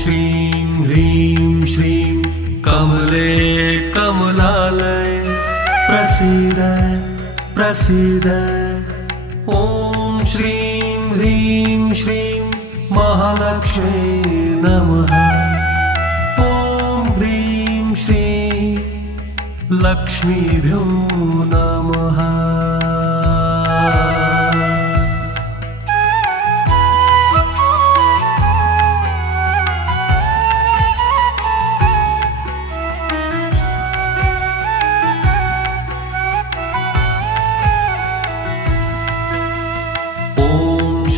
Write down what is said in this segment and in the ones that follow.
श्रीं ह्रीं श्रीं कमले कमलालय प्रसीद प्रसीद। ॐ श्रीं ह्रीं श्रीं महालक्ष्मी नमः। ॐ ह्रीं श्रीं लक्ष्मीभ्यो नमः।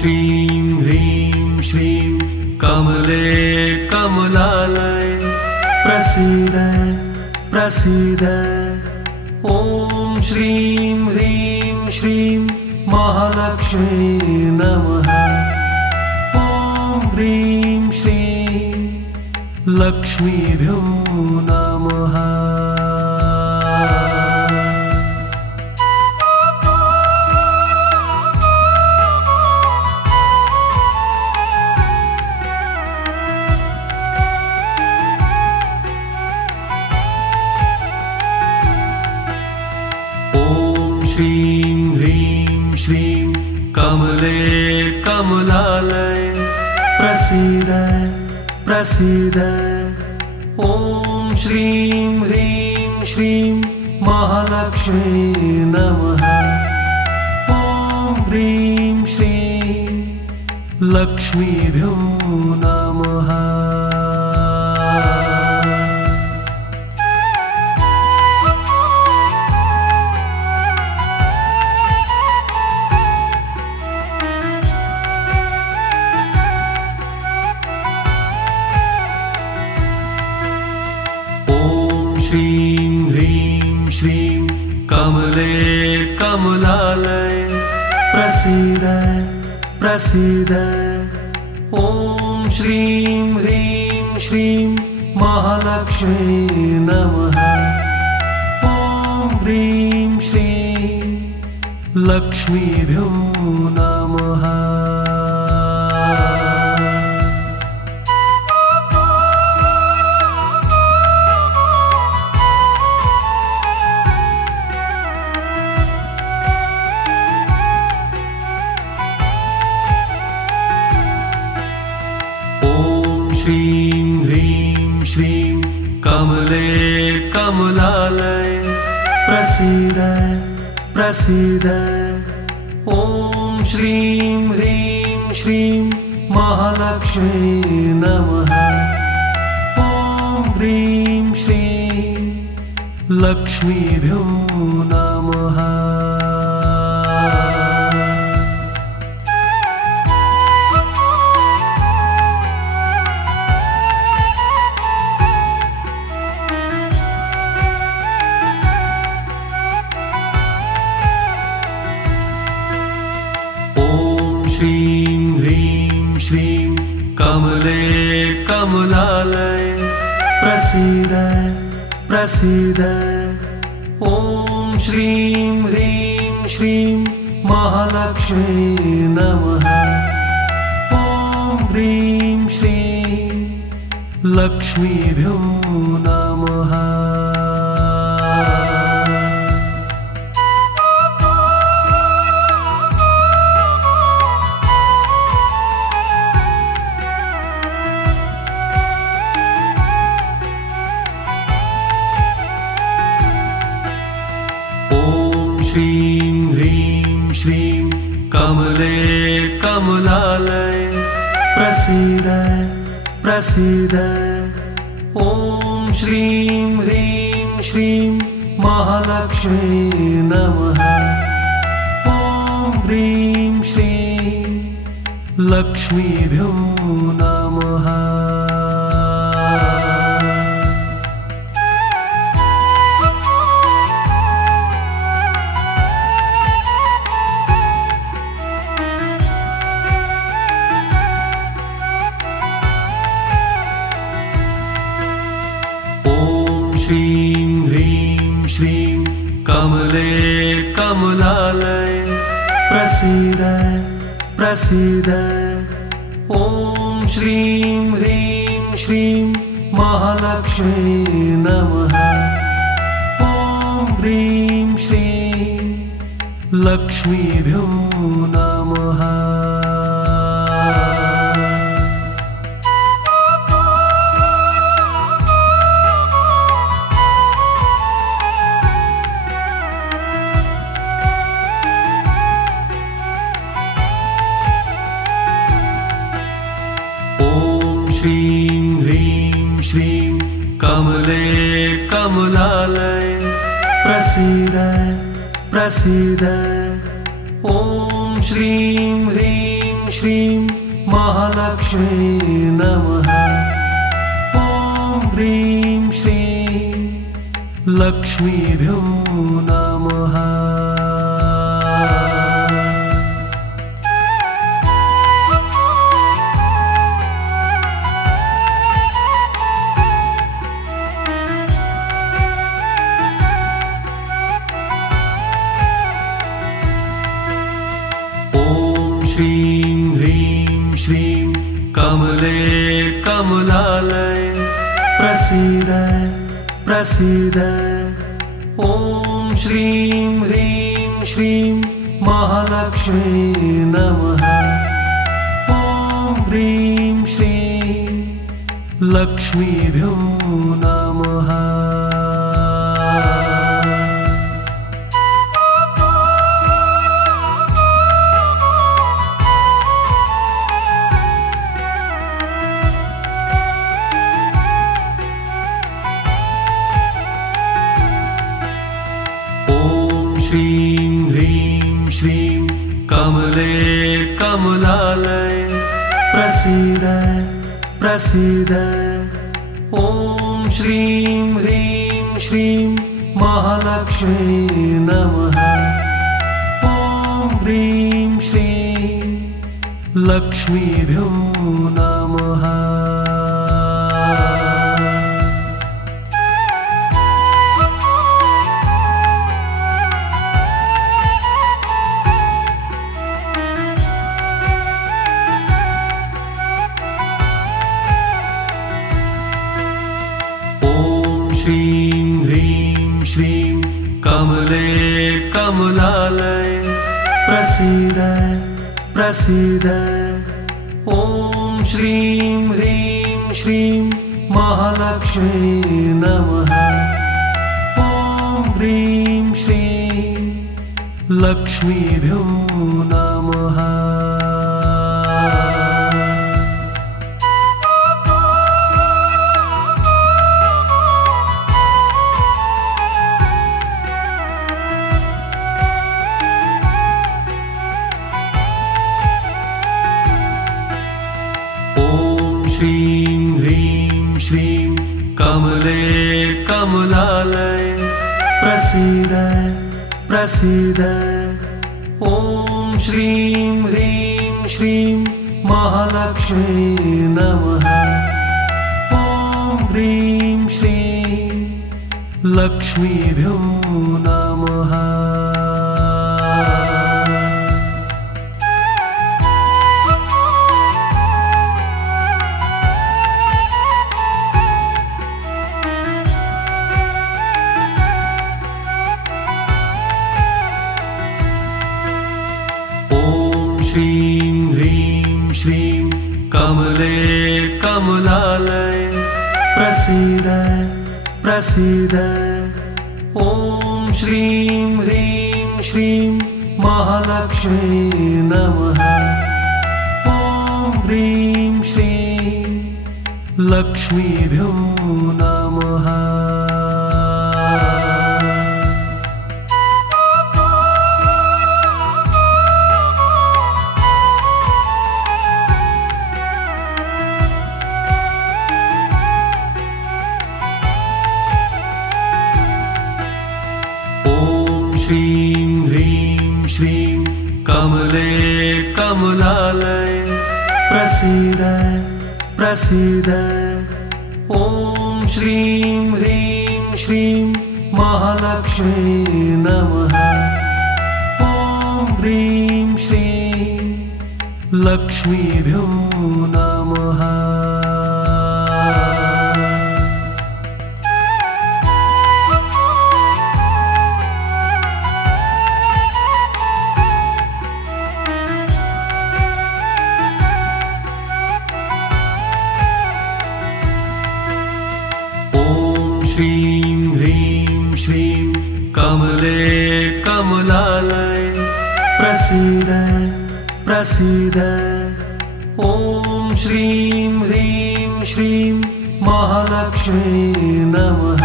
श्रीं ह्रीं श्रीं कमले कमलालय प्रसीद प्रसीद। ॐ श्रीं ह्रीं श्रीं महालक्ष्मी नमः। ॐ ह्रीं श्रीं लक्ष्मीभ्यो नमः। श्रीं ह्रीं श्रीं कमले कमलालय प्रसीद प्रसीद। ॐ श्रीं ह्रीं श्रीं महालक्ष्मी नमः। ॐ ह्रीं श्रीं लक्ष्मीभ्यो नमः। श्रीं ह्रीं श्रीं कमले कमलालय प्रसीद प्रसीद। ॐ श्रीं ह्रीं श्रीं महालक्ष्मी नमः। ॐ ह्रीं श्रीं लक्ष्मीभ्यो नमः। श्रीं ह्रीं श्रीं कमले कमलालय प्रसीद प्रसीद। ॐ श्रीं ह्रीं श्रीं महालक्ष्मी नमः। ॐ ह्रीं श्रीं लक्ष्मीभ्यो नमः। श्रीं ह्रीं श्रीं कमले कमलालय प्रसीद प्रसीद। ॐ श्रीं ह्रीं श्रीं महालक्ष्मी नमः। ॐ ह्रीं श्रीं लक्ष्मीभ्यो नमः। श्रीं ह्रीं श्रीं कमले कमलालय प्रसीद प्रसीद। ॐ श्रीं ह्रीं श्रीं महालक्ष्मी नमः। ॐ ह्रीं श्रीं लक्ष्मीभ्यो नमः। श्रीं ह्रीं श्रीं कमले कमलालय प्रसीद प्रसीद। ॐ श्रीं ह्रीं श्रीं महालक्ष्मी नमः। ॐ ह्रीं श्रीं लक्ष्मीभ्यो नमः। श्रीं ह्रीं श्रीं कमले कमलालय प्रसीद प्रसीद। ॐ श्रीं ह्रीं श्रीं महालक्ष्मी नमः। ॐ ह्रीं श्रीं लक्ष्मीभ्यो नमः। श्रीं ह्रीं श्रीं कमले कमलालय प्रसीद प्रसीद। ॐ श्रीं ह्रीं श्रीं महालक्ष्मी नमः। ॐ ह्रीं श्रीं लक्ष्मीभ्यो नमः। श्रीं ह्रीं श्रीं कमले कमलालय प्रसीद प्रसीद। ॐ श्रीं ह्रीं श्रीं महालक्ष्मी नमः। ॐ ह्रीं श्रीं लक्ष्मीभ्यो नमः। श्रीं ह्रीं श्रीं कमले कमलालय प्रसीद प्रसीद। ॐ श्रीं ह्रीं श्रीं महालक्ष्मी नमः। ॐ ह्रीं श्रीं लक्ष्मीभ्यो नमः। श्रीं ह्रीं श्रीं कमले कमलालय प्रसीद प्रसीद। ॐ श्रीं ह्रीं श्रीं महालक्ष्मी नमः। ॐ ह्रीं श्रीं लक्ष्मीभ्यो नमः। श्रीं ह्रीं श्रीं कमले कमलालय प्रसीद प्रसीद। ॐ श्रीं ह्रीं श्रीं महालक्ष्मी नमः। ॐ ह्रीं श्रीं लक्ष्मीभ्यो नमः। श्रीं ह्रीं श्रीं कमले कमलालय प्रसीद प्रसीद। ॐ श्रीं ह्रीं श्रीं महालक्ष्मी नमः। ॐ ह्रीं श्रीं लक्ष्मीभ्यो नमः। श्रीं ह्रीं श्रीं कमले कमलालय प्रसीद प्रसीद। ॐ श्रीं ह्रीं श्रीं महालक्ष्मी नमः।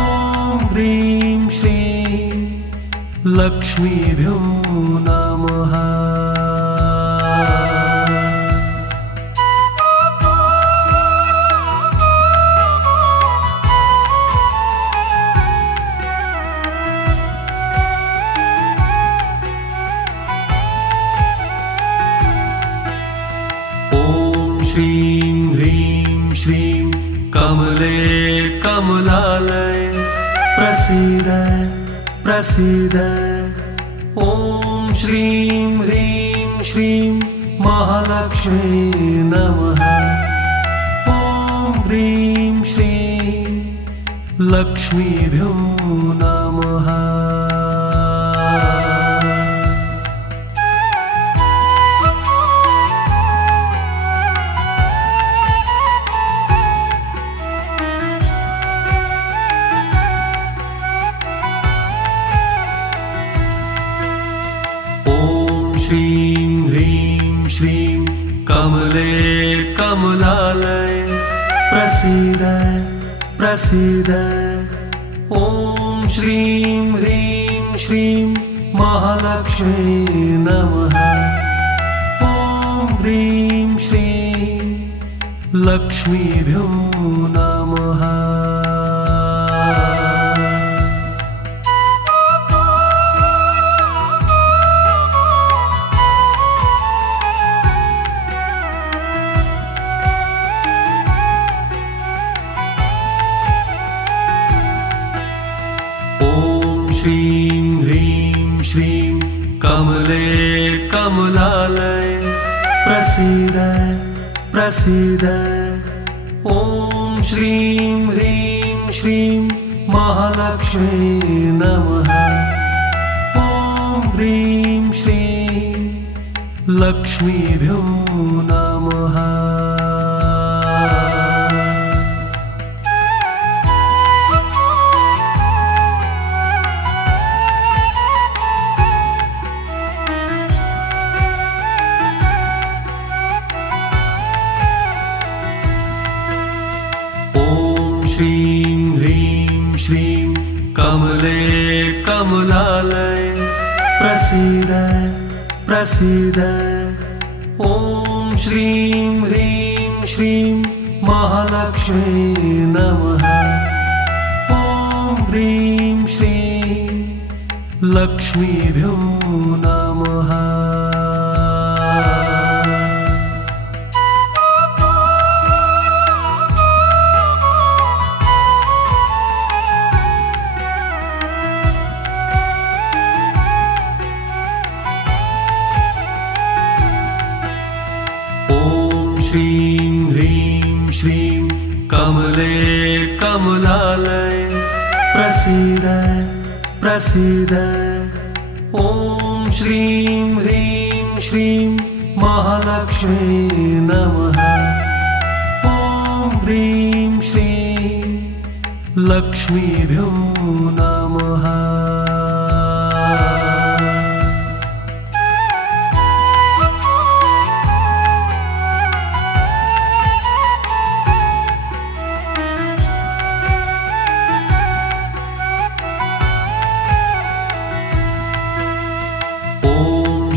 ॐ ह्रीं श्रीं लक्ष्मीभ्यो नमः। श्रीं ह्रीं श्रीं कमले कमलालय प्रसीद प्रसीद। ॐ श्रीं ह्रीं श्रीं महालक्ष्मी नमः। ॐ ह्रीं श्रीं लक्ष्मीभ्यो नमः। श्रीं ह्रीं श्रीं कमले कमलालय प्रसीद प्रसीद। ॐ श्रीं ह्रीं श्रीं महालक्ष्मी नमः। ॐ ह्रीं श्रीं लक्ष्मीभ्यो नमः। श्रीं ह्रीं श्रीं कमले कमलालय प्रसीद प्रसीद। ॐ श्रीं ह्रीं श्रीं महालक्ष्मी नमः। ॐ ह्रीं श्रीं लक्ष्मीभ्यो नमः। श्रीं ह्रीं श्रीं कमले कमलालय प्रसीद प्रसीद। ॐ श्रीं ह्रीं श्रीं महालक्ष्मी नमः। ॐ ह्रीं श्रीं लक्ष्मीभ्यो नमः। श्रीं ह्रीं श्रीं कमले कमलालय प्रसीद प्रसीद। ॐ श्रीं ह्रीं श्रीं महालक्ष्मी नमः। ॐ ह्रीं श्रीं लक्ष्मीभ्यो नमः।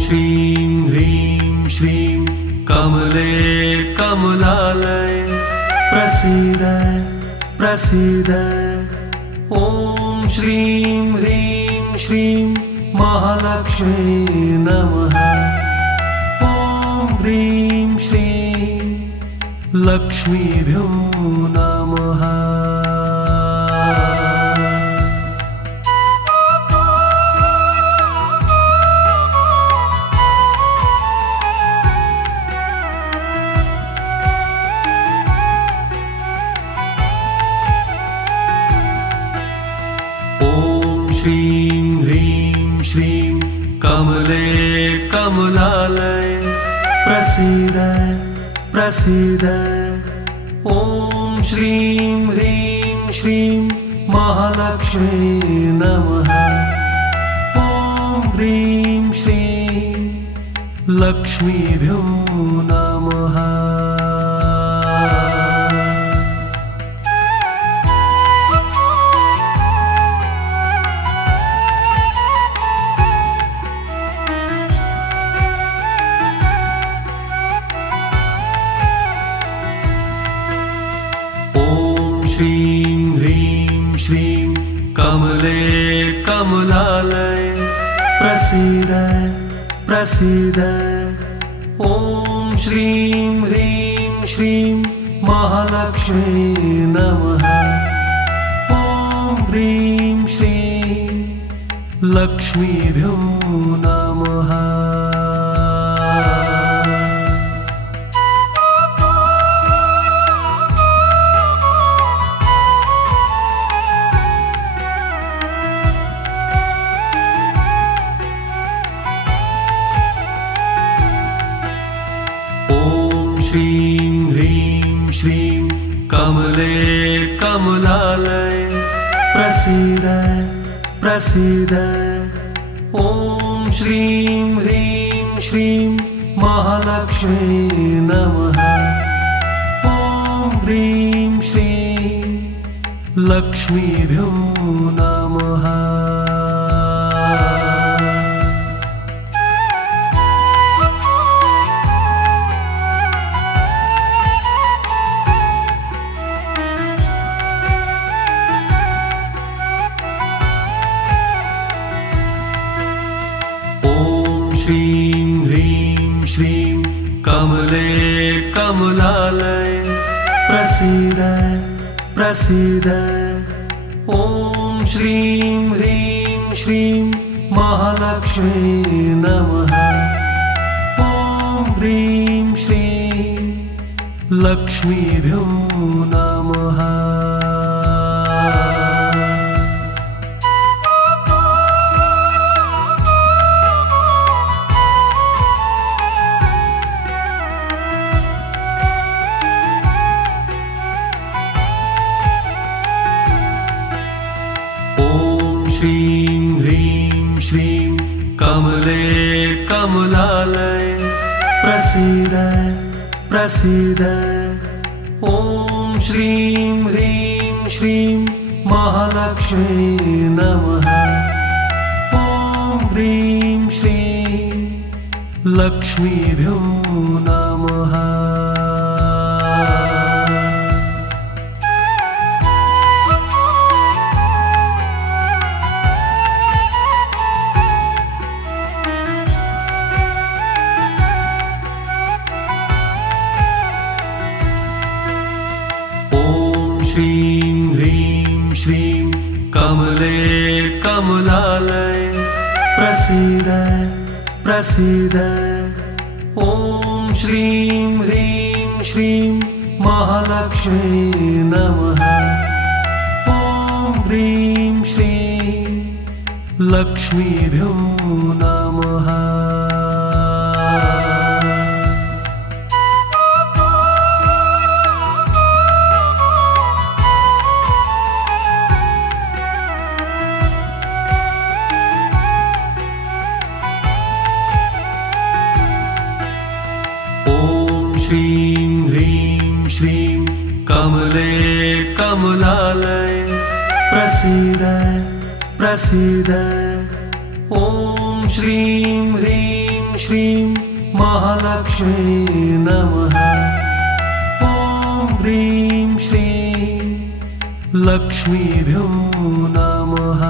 श्रीं ह्रीं श्रीं कमले कमलालय प्रसीद प्रसीद। ॐ श्रीं ह्रीं श्रीं महालक्ष्मी नमः। ॐ ह्रीं श्रीं लक्ष्मीभ्यो नमः। प्रसीद प्रसीद ॐ श्रीं ह्रीं श्रीं महालक्ष्मी नमः ॐ ह्रीं श्रीं लक्ष्मीभ्यो नमः श्रीं ह्रीं श्रीं कमले कमलालय प्रसीद प्रसीद ॐ श्रीं ह्रीं श्रीं महालक्ष्मी नमः ॐ ह्रीं श्रीं लक्ष्मीभ्यो नमः श्रीं ह्रीं श्रीं कमले कमलालय प्रसीद प्रसीद ॐ श्रीं ह्रीं श्रीं महालक्ष्मी नमः ॐ ह्रीं श्रीं लक्ष्मीभ्यो नमः श्रीं ह्रीं श्रीं कमले कमलालय प्रसीद प्रसीद ॐ श्रीं ह्रीं श्रीं महालक्ष्मी नमः ॐ ह्रीं श्रीं लक्ष्मीभ्यो नमः श्रीं ह्रीं श्रीं कमले कमलालय प्रसीद प्रसीद ॐ श्रीं ह्रीं श्रीं महालक्ष्मी नमः ॐ ह्रीं श्रीं लक्ष्मीभ्यो नमः श्रीं ह्रीं श्रीं कमले कमलालय प्रसीद प्रसीद ॐ श्रीं ह्रीं श्रीं महालक्ष्मी नमः ॐ ह्रीं श्रीं लक्ष्मीभ्यो नमः श्रीं ह्रीं श्रीं कमले कमलालय प्रसीद प्रसीद ॐ श्रीं ह्रीं श्रीं महालक्ष्मी नमः ॐ ह्रीं श्रीं लक्ष्मीभ्यो नमः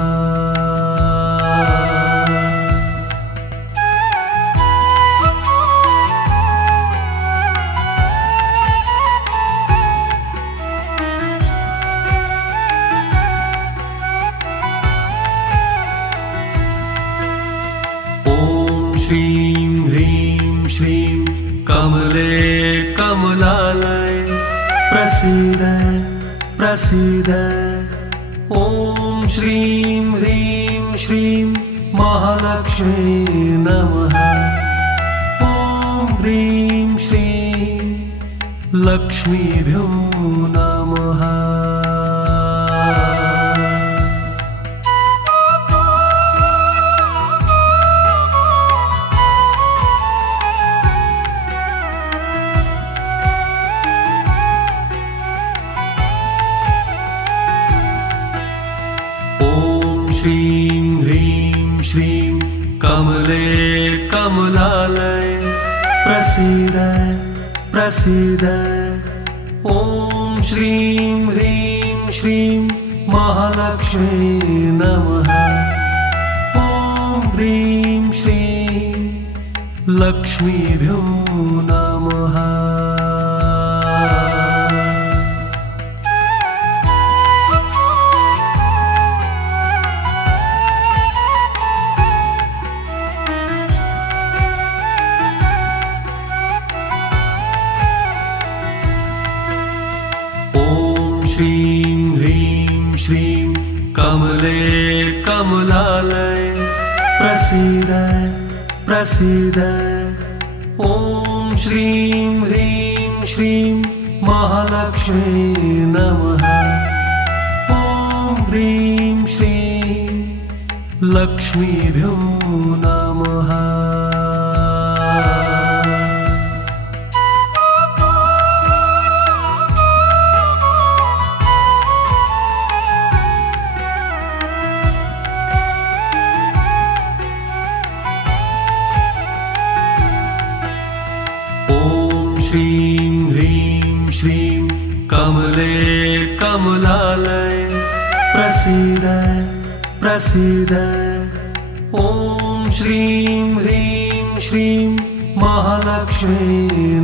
श्रीं ह्रीं श्रीं कमले कमलालय प्रसीद प्रसीद ॐ श्रीं ह्रीं श्रीं महालक्ष्मी नमः ॐ ह्रीं लक्ष्मीभ्यो नमः। श्रीं ह्रीं श्रीं कमले कमलालय प्रसीद प्रसीद। ॐ श्रीं ह्रीं श्रीं महालक्ष्मी नमः। ॐ ह्रीं श्रीं लक्ष्मीभ्यो नमः। श्रीं ह्रीं श्रीं कमले कमलालय प्रसीद प्रसीद। ॐ श्रीं ह्रीं श्रीं महालक्ष्मी नमः। ॐ ह्रीं श्रीं लक्ष्मीभ्यो नमः। श्रीं ह्रीं श्रीं कमले कमलालय प्रसीद प्रसीद। ॐ श्रीं ह्रीं श्रीं महालक्ष्मी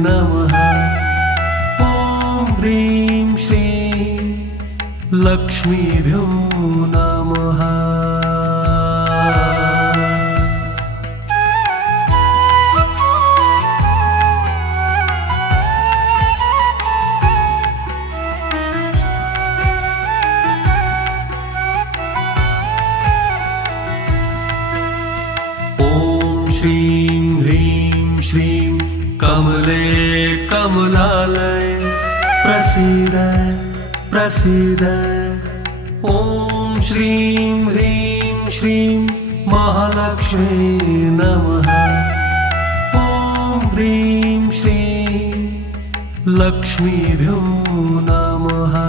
नमः। ॐ ह्रीं श्रीं लक्ष्मीभ्यो नमः। श्रीं ह्रीं श्रीं कमले कमलालय प्रसीद प्रसीद। ॐ श्रीं ह्रीं श्रीं महालक्ष्मी नमः। ॐ ह्रीं श्रीं लक्ष्मीभ्यो नमः।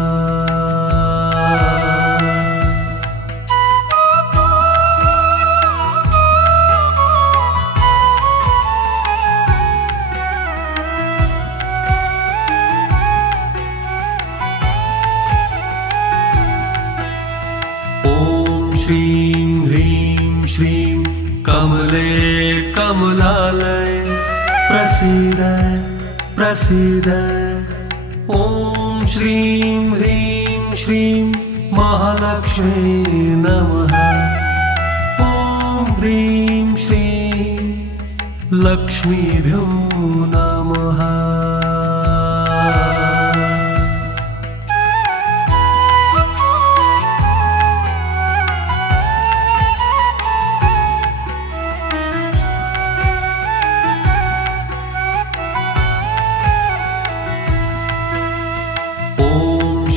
श्रीं ह्रीं श्रीं कमले कमलालय प्रसीद प्रसीद। ॐ श्रीं ह्रीं श्रीं महालक्ष्मी नमः। ॐ ह्रीं श्रीं लक्ष्मीभ्यो नमः।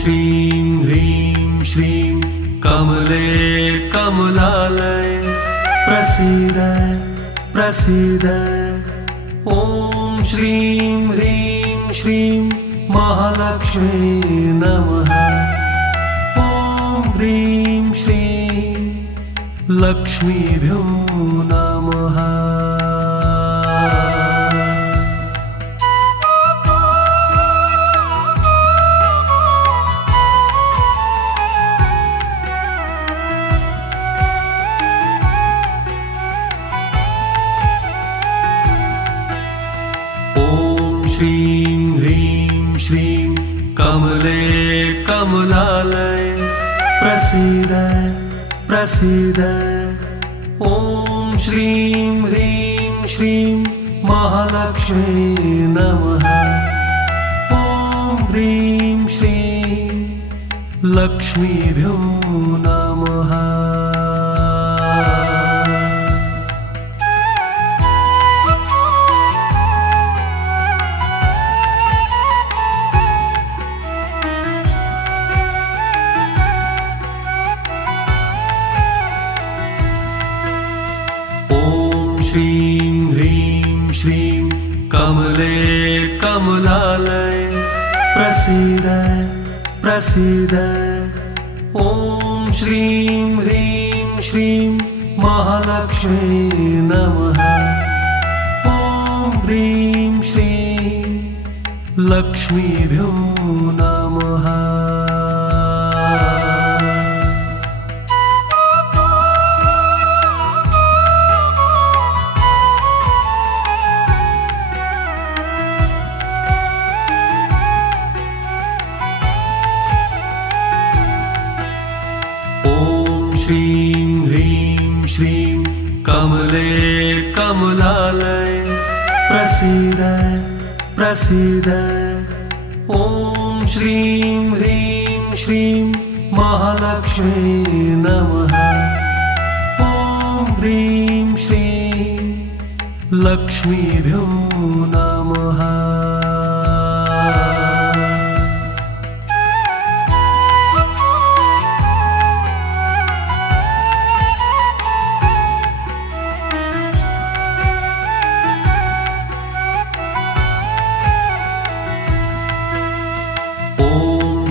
श्रीं ह्रीं श्रीं कमले कमलालय प्रसीद प्रसीद। ॐ श्रीं ह्रीं श्रीं महालक्ष्मी नमः। ॐ ह्रीं श्रीं लक्ष्मीभ्यो नमः। श्रीं ह्रीं श्रीं कमले कमलालय प्रसीद प्रसीद। ॐ श्रीं ह्रीं श्रीं महालक्ष्मी नमः। ॐ ह्रीं श्रीं लक्ष्मीभ्यो नमः। कमलालय प्रसीद प्रसीद। ॐ श्रीं ह्रीं श्रीं महालक्ष्मी नमः। ॐ ह्रीं श्रीं लक्ष्मीभ्यो नमः। श्रीं ह्रीं श्रीं कमले कमलालय प्रसीद प्रसीद। ॐ श्रीं ह्रीं श्रीं महालक्ष्मी नमः। ॐ ह्रीं श्रीं लक्ष्मीभ्यो नमः।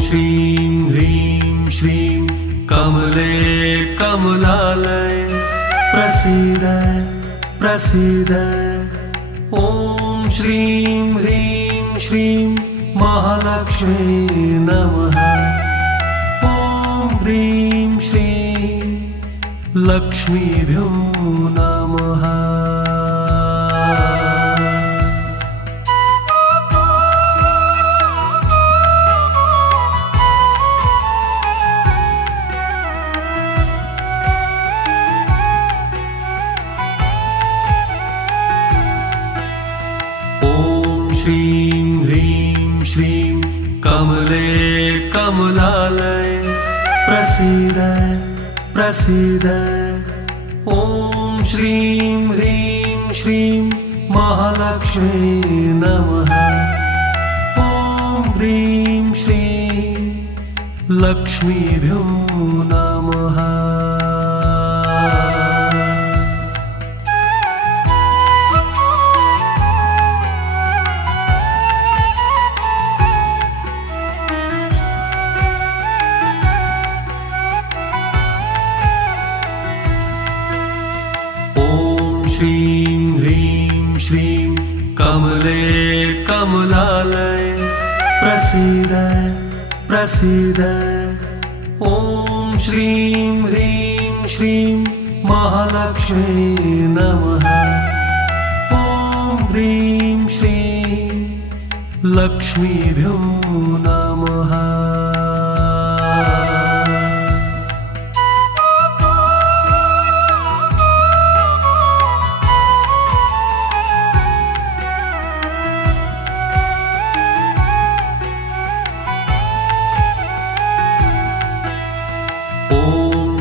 श्रीं ह्रीं श्रीं कमले कमलालय प्रसीद प्रसीद। ॐ श्रीं ह्रीं श्रीं महालक्ष्मी नमः। ॐ ह्रीं श्रीं लक्ष्मीभ्यो नमः। श्रीं ह्रीं श्रीं कमले कमलालय प्रसीद प्रसीद। ॐ श्रीं ह्रीं श्रीं महालक्ष्मी नमः। ॐ ह्रीं श्रीं लक्ष्मीभ्यो नमः। श्रीं ह्रीं श्रीं कमले कमलालय प्रसीद प्रसीद। ॐ श्रीं ह्रीं श्रीं महालक्ष्मी नमः। ॐ ह्रीं श्रीं लक्ष्मीभ्यो नमः।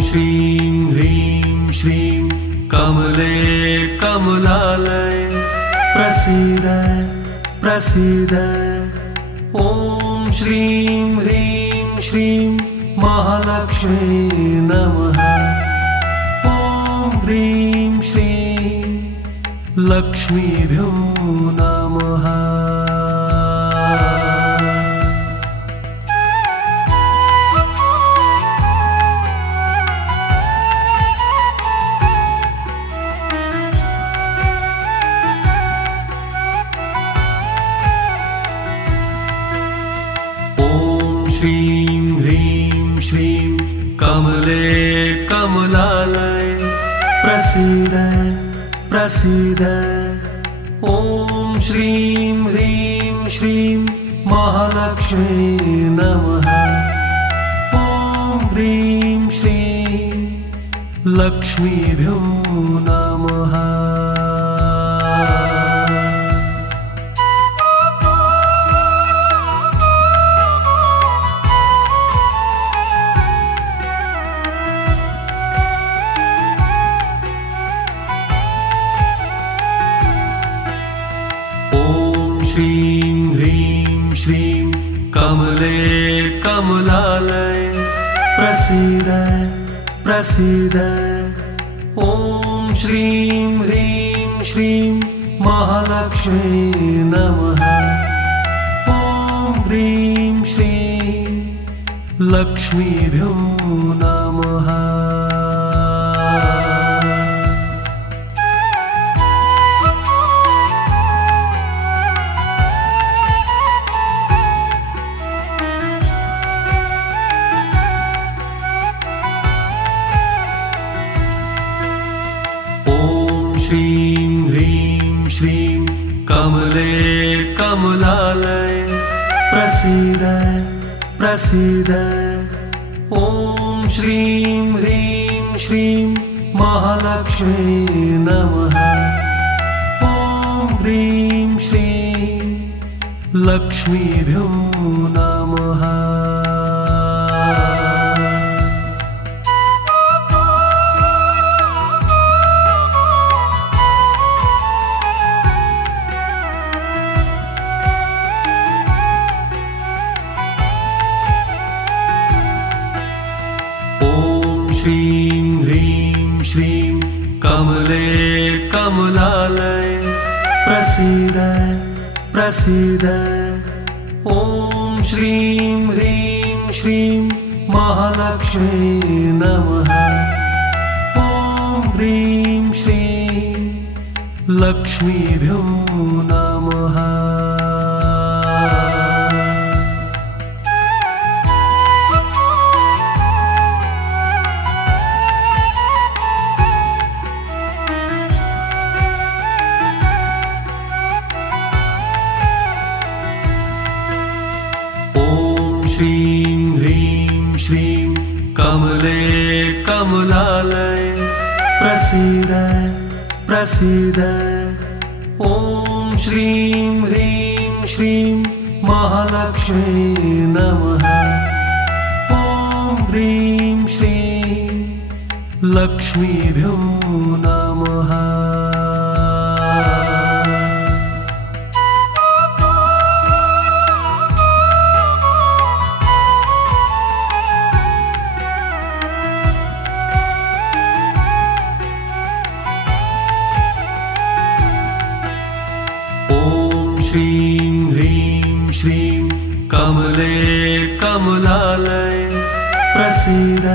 श्रीं ह्रीं श्रीं कमले कमलालय प्रसीद प्रसीद। ॐ श्रीं ह्रीं श्रीं महालक्ष्मी नमः। ॐ ह्रीं श्रीं लक्ष्मीभ्यो नमः। श्रीं ह्रीं श्रीं कमले कमलालय प्रसीद प्रसीद। ॐ श्रीं ह्रीं श्रीं महालक्ष्मी नमः। ॐ ह्रीं श्रीं लक्ष्मीभ्यो नमः। श्रीं ह्रीं श्रीं कमले कमलालय प्रसीद प्रसीद। ॐ श्रीं ह्रीं श्रीं महालक्ष्मी नमः। लक्ष्मीभ्यो नमः। श्रीं ह्रीं श्रीं कमले कमलालय प्रसीद प्रसीद। ॐ श्रीं ह्रीं श्रीं महालक्ष्मी नमः। ॐ ह्रीं श्रीं लक्ष्मीभ्यो नमः। श्रीं ह्रीं श्रीं कमले कमलालय प्रसीद प्रसीद। ॐ श्रीं ह्रीं श्रीं महालक्ष्मी नमः। ॐ ह्रीं श्रीं लक्ष्मीभ्यो नमः। श्रीं ह्रीं श्रीं कमले कमलालय प्रसीद प्रसीद। ॐ श्रीं ह्रीं श्रीं महालक्ष्मी नमः। ॐ ह्रीं श्रीं लक्ष्मीभ्यो नमः। श्रीं ह्रीं श्रीं कमले कमलालय प्रसीद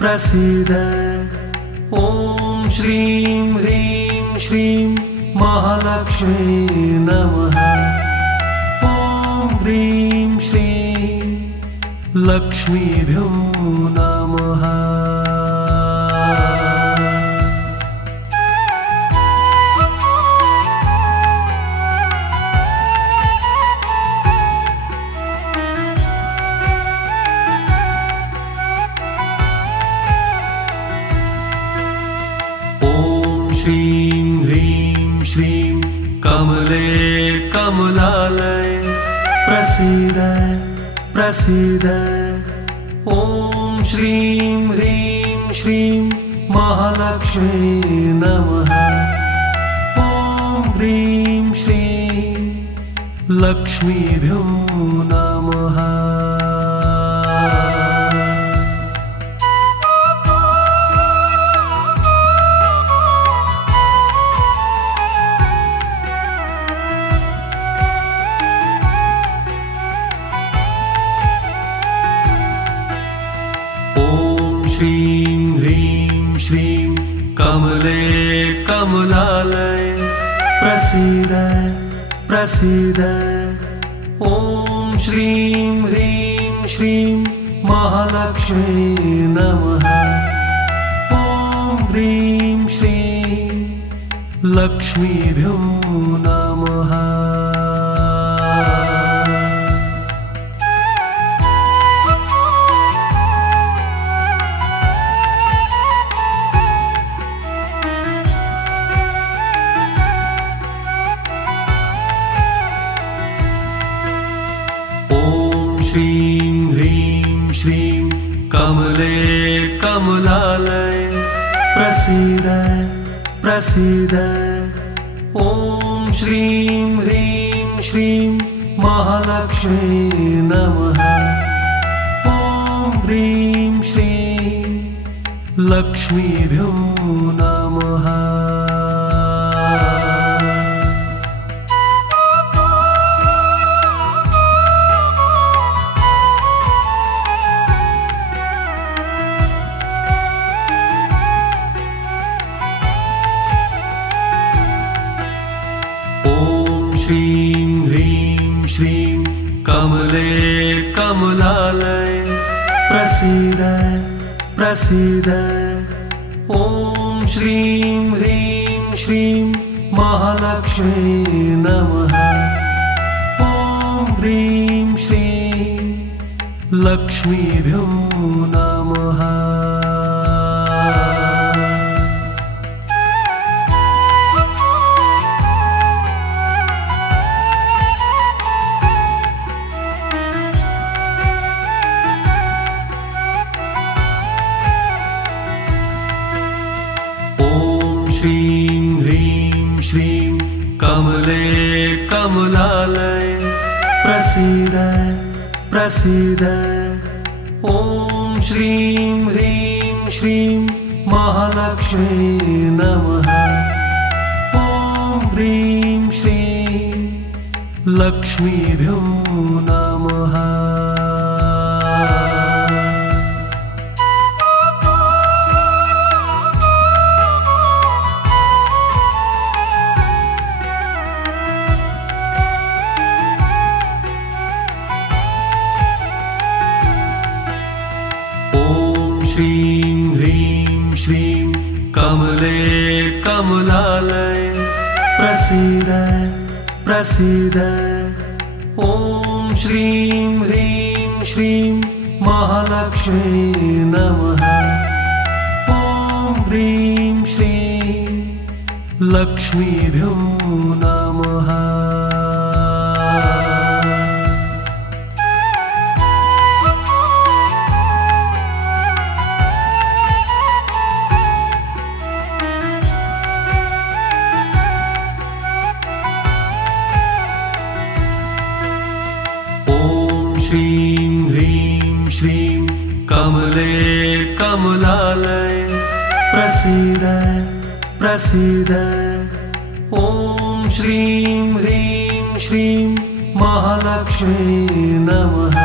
प्रसीद। ॐ श्रीं ह्रीं श्रीं महालक्ष्मी नमः। ॐ ह्रीं श्रीं लक्ष्मीभ्यो नमः। श्रीं ह्रीं श्रीं कमले कमलालय प्रसीद प्रसीद। ॐ श्रीं ह्रीं श्रीं महालक्ष्मी नमः। ॐ ह्रीं श्रीं लक्ष्मीभ्यो नमः। श्रीं ह्रीं श्रीं कमले कमलालय प्रसीद प्रसीद। ॐ श्रीं ह्रीं श्रीं महालक्ष्मी नमः। ॐ ह्रीं श्रीं लक्ष्मीभ्यो नमः। श्रीं ह्रीं श्रीं कमले कमलालय प्रसीद प्रसीद। ॐ श्रीं ह्रीं श्रीं महालक्ष्मी नमः। ॐ ह्रीं श्रीं लक्ष्मीभ्यो नमः। कमले कमलालय प्रसीद प्रसीद। ॐ श्रीं ह्रीं श्रीं महालक्ष्मी नमः। ॐ ह्रीं श्रीं लक्ष्मीभ्यो नमः। श्रीं ह्रीं श्रीं कमले कमलालय प्रसीद प्रसीद। ॐ श्रीं ह्रीं श्रीं महालक्ष्मी नमः। ॐ ह्रीं श्रीं लक्ष्मीभ्यो नमः। श्रीं ह्रीं श्रीं कमले कमलालय प्रसीद प्रसीद। ॐ श्रीं ह्रीं श्रीं महालक्ष्मी नमः। ॐ ह्रीं श्रीं लक्ष्मीभ्यो नमः। श्रीं ह्रीं श्रीं कमले कमलालय प्रसीद प्रसीद। ॐ श्रीं ह्रीं श्रीं महालक्ष्मी नमः।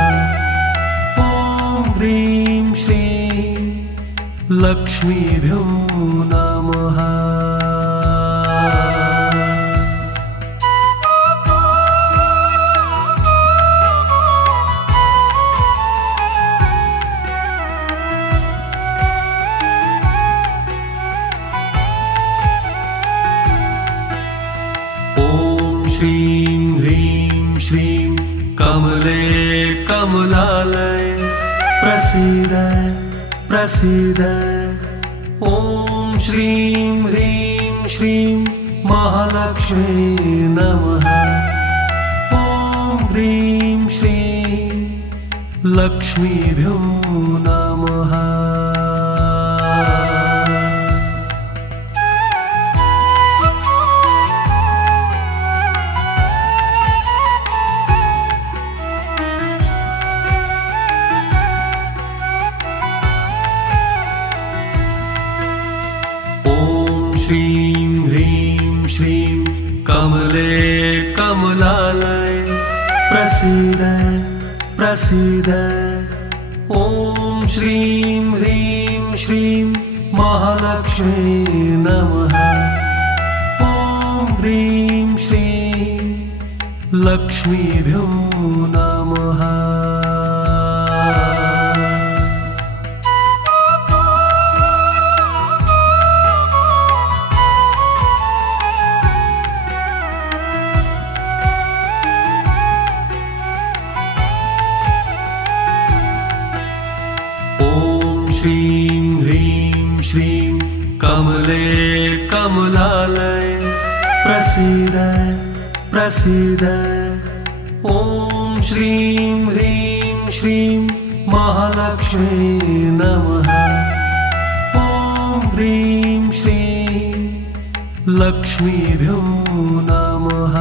ॐ ह्रीं श्रीं लक्ष्मीभ्यो नमः। श्रीं ह्रीं श्रीं कमले कमलालय प्रसीद प्रसीद। ॐ श्रीं ह्रीं श्रीं महालक्ष्मी नमः। ॐ ह्रीं श्रीं लक्ष्मीभ्यो नमः। श्रीं ह्रीं श्रीं कमले कमलालय प्रसीद प्रसीद। ॐ श्रीं ह्रीं श्रीं महालक्ष्मी नमः। ॐ ह्रीं श्रीं लक्ष्मीभ्यो नमः। श्रीं ह्रीं श्रीं कमले कमलालय प्रसीद प्रसीद। ॐ श्रीं ह्रीं श्रीं महालक्ष्मी नमः। ॐ ह्रीं श्रीं लक्ष्मीभ्यो नमः।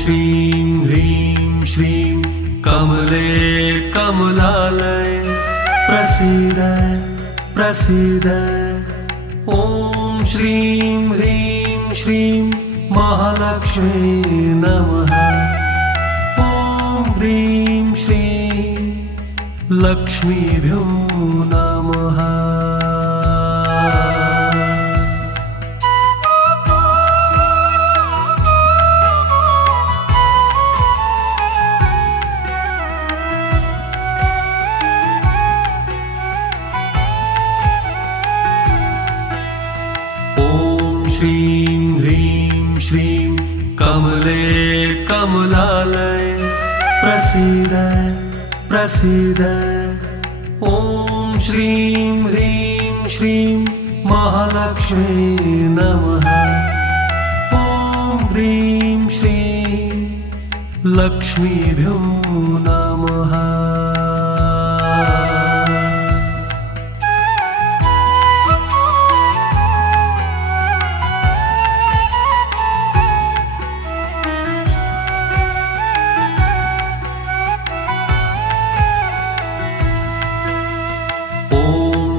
श्रीं ह्रीं श्रीं कमले कमलालय प्रसीद प्रसीद। ॐ श्रीं ह्रीं श्रीं महालक्ष्मी महालक्ष्मी नमः। ॐ ह्रीं श्रीं लक्ष्मीभ्यो नमः। श्रीं ह्रीं श्रीं कमले कमलालय प्रसीद प्रसीद। ॐ श्रीं ह्रीं श्रीं महालक्ष्मी नमः। ॐ ह्रीं श्रीं लक्ष्मीभ्यो नमः।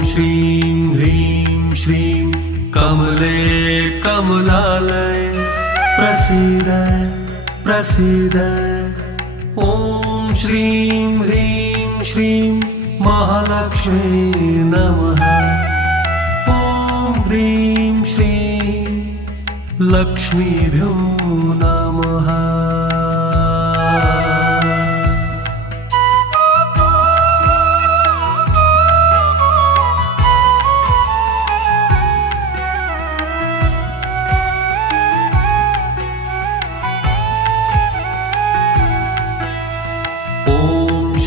श्रीं ह्रीं श्रीं कमले कमलालय प्रसीद प्रसीद। ॐ श्रीं ह्रीं श्रीं महालक्ष्मी नमः। ॐ ह्रीं श्रीं लक्ष्मीभ्यो नमः।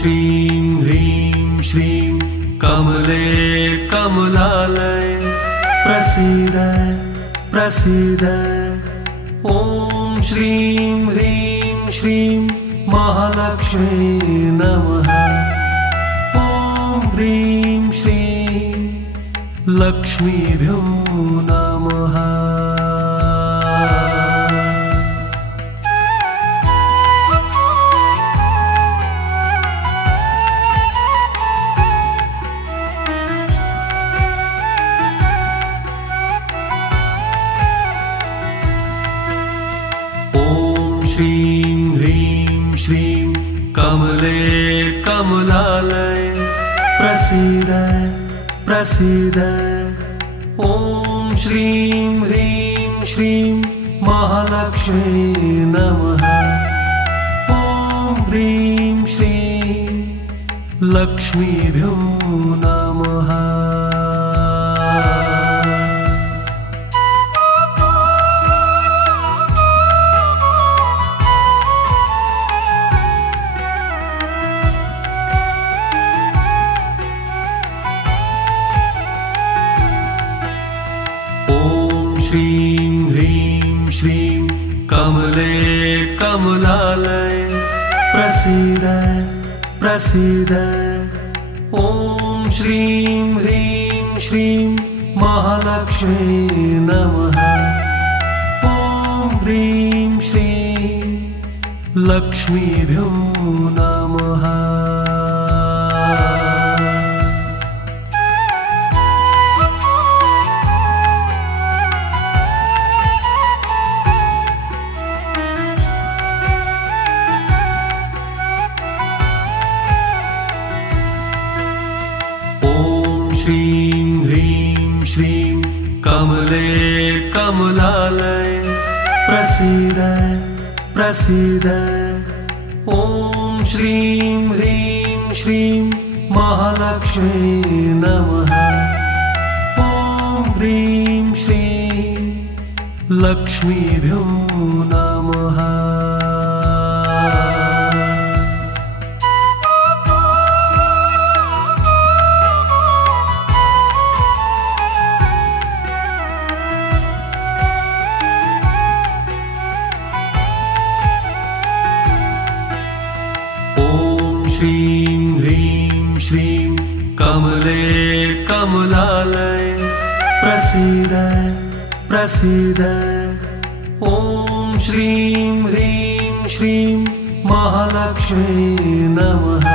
श्रीं ह्रीं श्रीं कमले कमलालय प्रसीद प्रसीद। ॐ श्रीं ह्रीं श्रीं महालक्ष्मी नमः। ॐ ह्रीं श्रीं लक्ष्मीभ्यो नमः। श्रीं ह्रीं श्रीं कमले कमलालय प्रसीद प्रसीद। ॐ श्रीं ह्रीं श्रीं महालक्ष्मी नमः। ॐ ह्रीं श्रीं लक्ष्मीभ्यो नमः। श्रीं ह्रीं श्रीं कमले कमलालय प्रसीद प्रसीद। ॐ श्रीं ह्रीं श्रीं महालक्ष्मी नमः। ॐ ह्रीं श्रीं लक्ष्मीभ्यो नमः। श्रीं ह्रीं श्रीं कमले कमलालय प्रसीद प्रसीद। ॐ श्रीं ह्रीं श्रीं महालक्ष्मी नमः। ॐ ह्रीं श्रीं लक्ष्मीभ्यो नमः। श्रीं ह्रीं श्रीं कमले कमलालय प्रसीद प्रसीद। ॐ श्रीं ह्रीं श्रीं महालक्ष्मी नमः।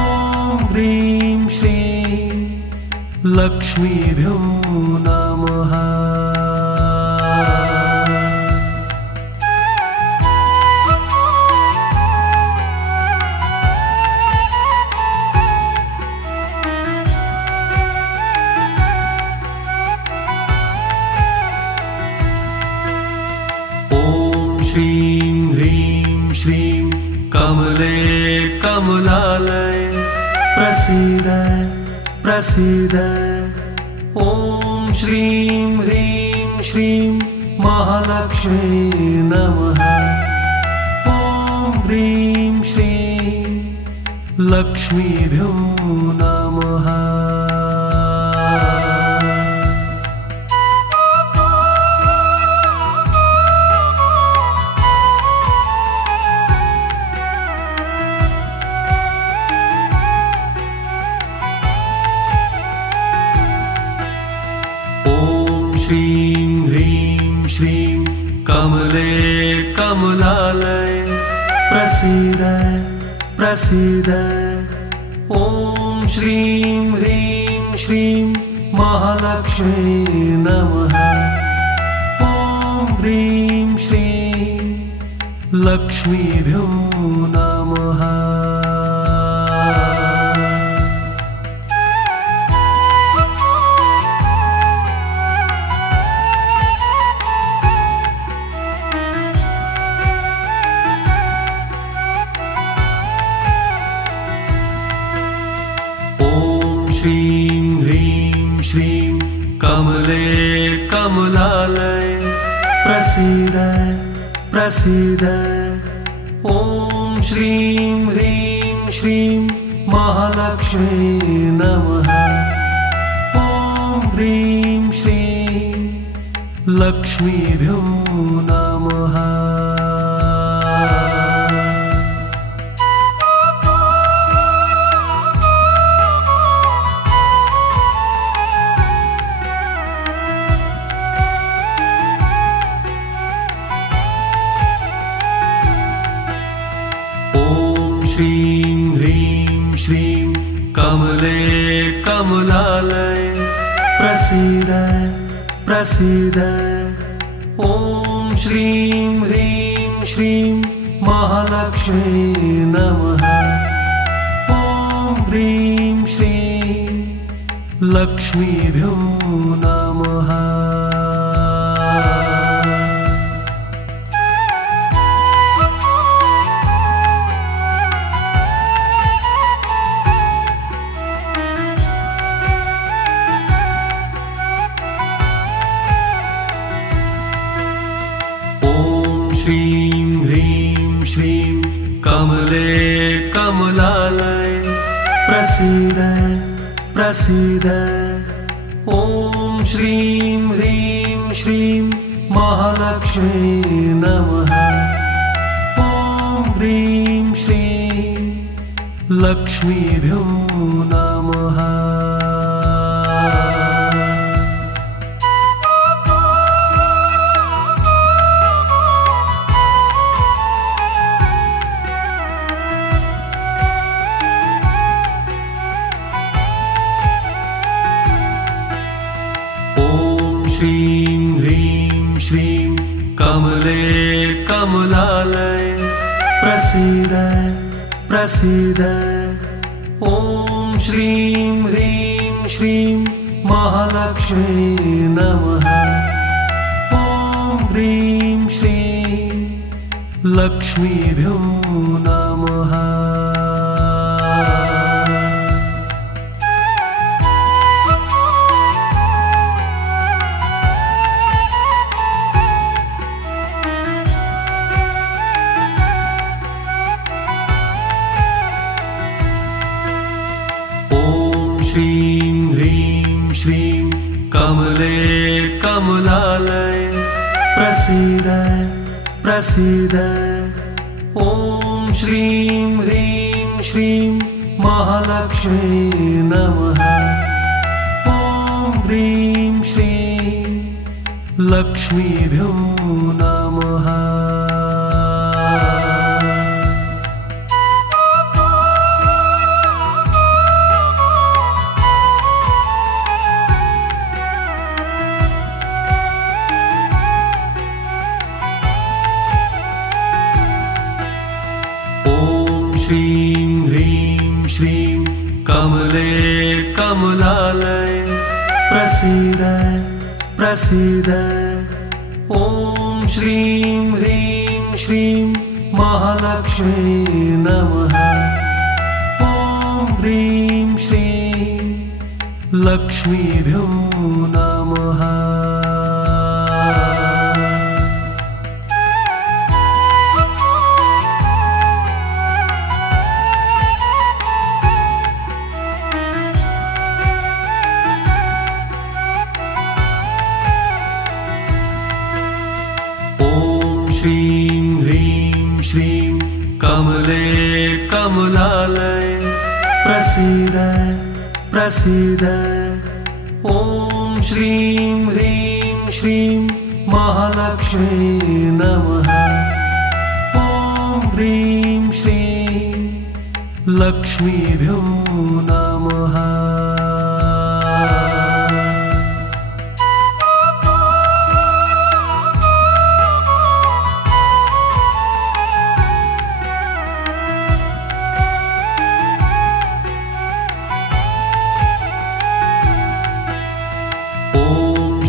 ॐ ह्रीं श्रीं लक्ष्मीभ्यो नमः। श्रीं ह्रीं श्रीं कमले कमलालय प्रसीद प्रसीद। ॐ श्रीं ह्रीं श्रीं महालक्ष्मी नमः। ॐ ह्रीं श्रीं लक्ष्मीभ्यो नमः। श्रीं ह्रीं श्रीं कमले कमलालय प्रसीद प्रसीद। ॐ श्रीं ह्रीं श्रीं महालक्ष्मी नमः। ॐ ह्रीं श्रीं लक्ष्मीभ्यो नमः। श्रीं ह्रीं श्रीं कमले कमलालय प्रसीद प्रसीद। ॐ श्रीं ह्रीं श्रीं महालक्ष्मी नमः। ॐ ह्रीं श्रीं लक्ष्मीभ्यो नमः। श्रीं ह्रीं श्रीं कमले कमलालय प्रसीद प्रसीद। ॐ श्रीं ह्रीं श्रीं महालक्ष्मी नमः। ॐ ह्रीं श्रीं लक्ष्मीभ्यो नमः। श्रीं ह्रीं श्रीं कमले कमलालय प्रसीद प्रसीद। ॐ श्रीं ह्रीं श्रीं महालक्ष्मी नमः। ॐ ह्रीं श्रीं लक्ष्मीभ्यो नमः। श्रीं ह्रीं श्रीं कमले कमलालय प्रसीद प्रसीद। ॐ श्रीं ह्रीं श्रीं महालक्ष्मी नमः। ॐ ह्रीं श्रीं लक्ष्मीभ्यो नमः। श्रीं ह्रीं श्रीं कमले कमलालय प्रसीद प्रसीद। ॐ श्रीं ह्रीं श्रीं महालक्ष्मी नमः। ॐ ह्रीं श्रीं लक्ष्मीभ्यो नमः। श्रीं ह्रीं श्रीं कमले कमलालय प्रसीद प्रसीद। ॐ श्रीं ह्रीं श्रीं महालक्ष्मी नमः। ॐ ह्रीं श्रीं लक्ष्मीभ्यो नमः। श्रीं ह्रीं श्रीं कमले कमलालय प्रसीद प्रसीद। ॐ श्रीं ह्रीं श्रीं महालक्ष्मी नमः। ॐ ह्रीं श्रीं लक्ष्मीभ्यो नमः।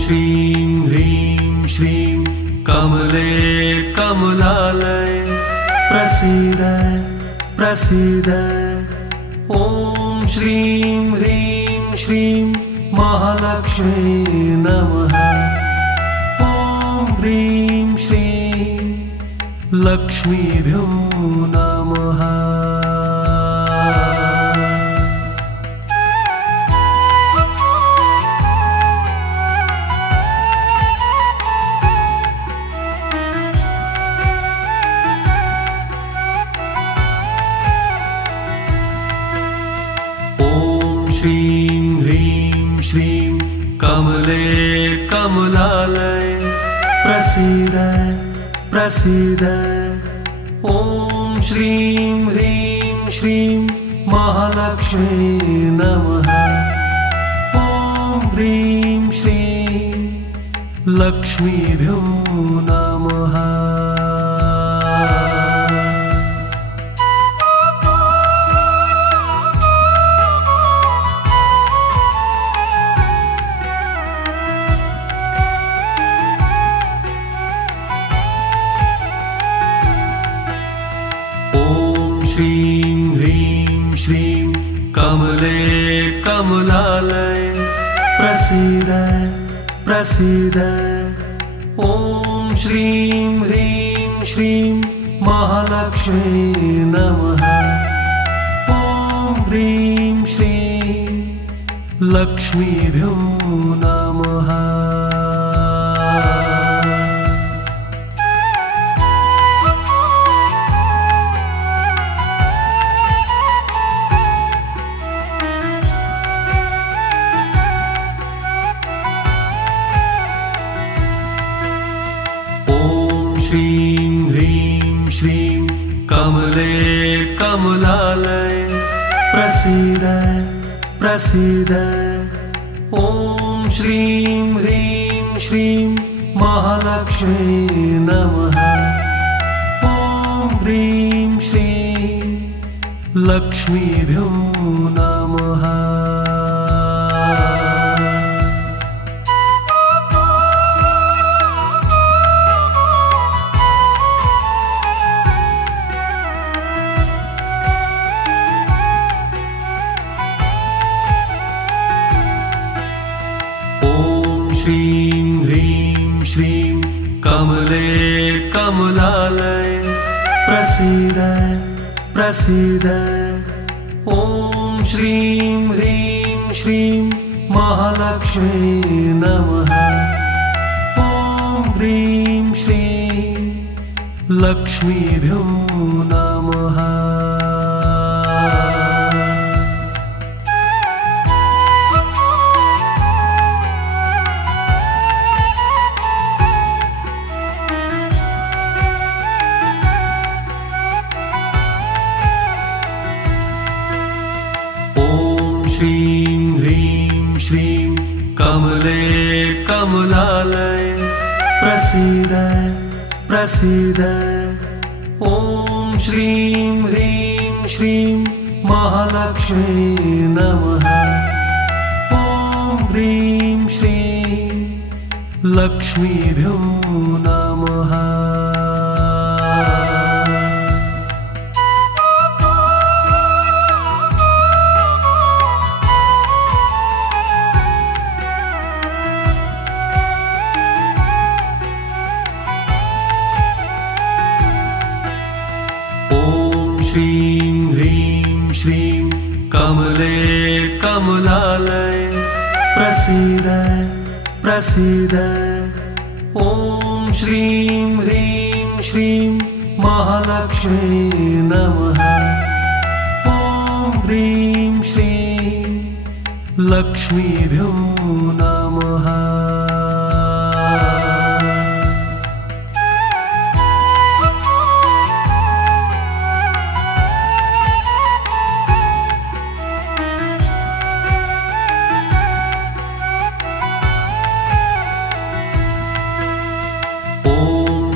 श्रीं ह्रीं श्रीं कमले कमलालय प्रसीद प्रसीद। ॐ श्रीं ह्रीं श्रीं महालक्ष्मी नमः। ॐ ह्रीं श्रीं लक्ष्मीभ्यो नमः। श्रीं ह्रीं श्रीं कमले कमलालय प्रसीद प्रसीद। ॐ श्रीं ह्रीं श्रीं महालक्ष्मी नमः। ॐ ह्रीं श्रीं लक्ष्मीभ्यो नमः। श्रीं ह्रीं श्रीं कमले कमलालय प्रसीद प्रसीद। ॐ श्रीं ह्रीं श्रीं महालक्ष्मी नमः। ॐ ह्रीं श्रीं लक्ष्मीभ्यो नमः। श्रीं ह्रीं श्रीं कमले कमलालय प्रसीद प्रसीद। ॐ श्रीं ह्रीं श्रीं महालक्ष्मी नमः। ॐ ह्रीं श्रीं लक्ष्मीभ्यो नमः। श्रीं ह्रीं श्रीं कमले कमलालय प्रसीद प्रसीद। ॐ श्रीं ह्रीं श्रीं महालक्ष्मी नमः। ॐ ह्रीं श्रीं लक्ष्मीभ्यो नमः। श्रीं ह्रीं श्रीं कमले कमलालय प्रसीद प्रसीद। ॐ श्रीं ह्रीं श्रीं महालक्ष्मी नमः। ॐ ह्रीं श्रीं लक्ष्मीभ्यो नमः। श्रीं ह्रीं श्रीं कमले कमलालय प्रसीद प्रसीद। ॐ श्रीं ह्रीं श्रीं महालक्ष्मी नमः। ॐ ह्रीं श्रीं लक्ष्मीभ्यो नमः।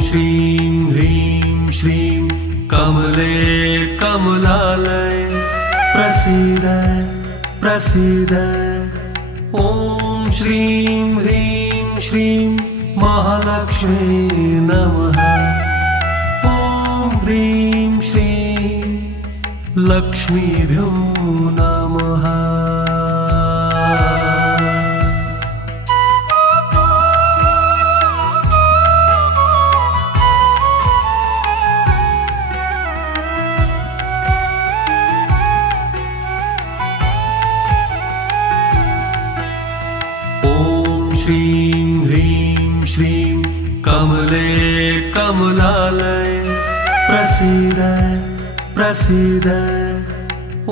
श्रीं ह्रीं श्रीं कमले कमलालय प्रसीद प्रसीद। ॐ श्रीं ह्रीं श्रीं महालक्ष्मी नमः। ॐ ह्रीं श्रीं लक्ष्मीभ्यो नमः। श्रीं ह्रीं श्रीं कमले कमलालय प्रसीद प्रसीद।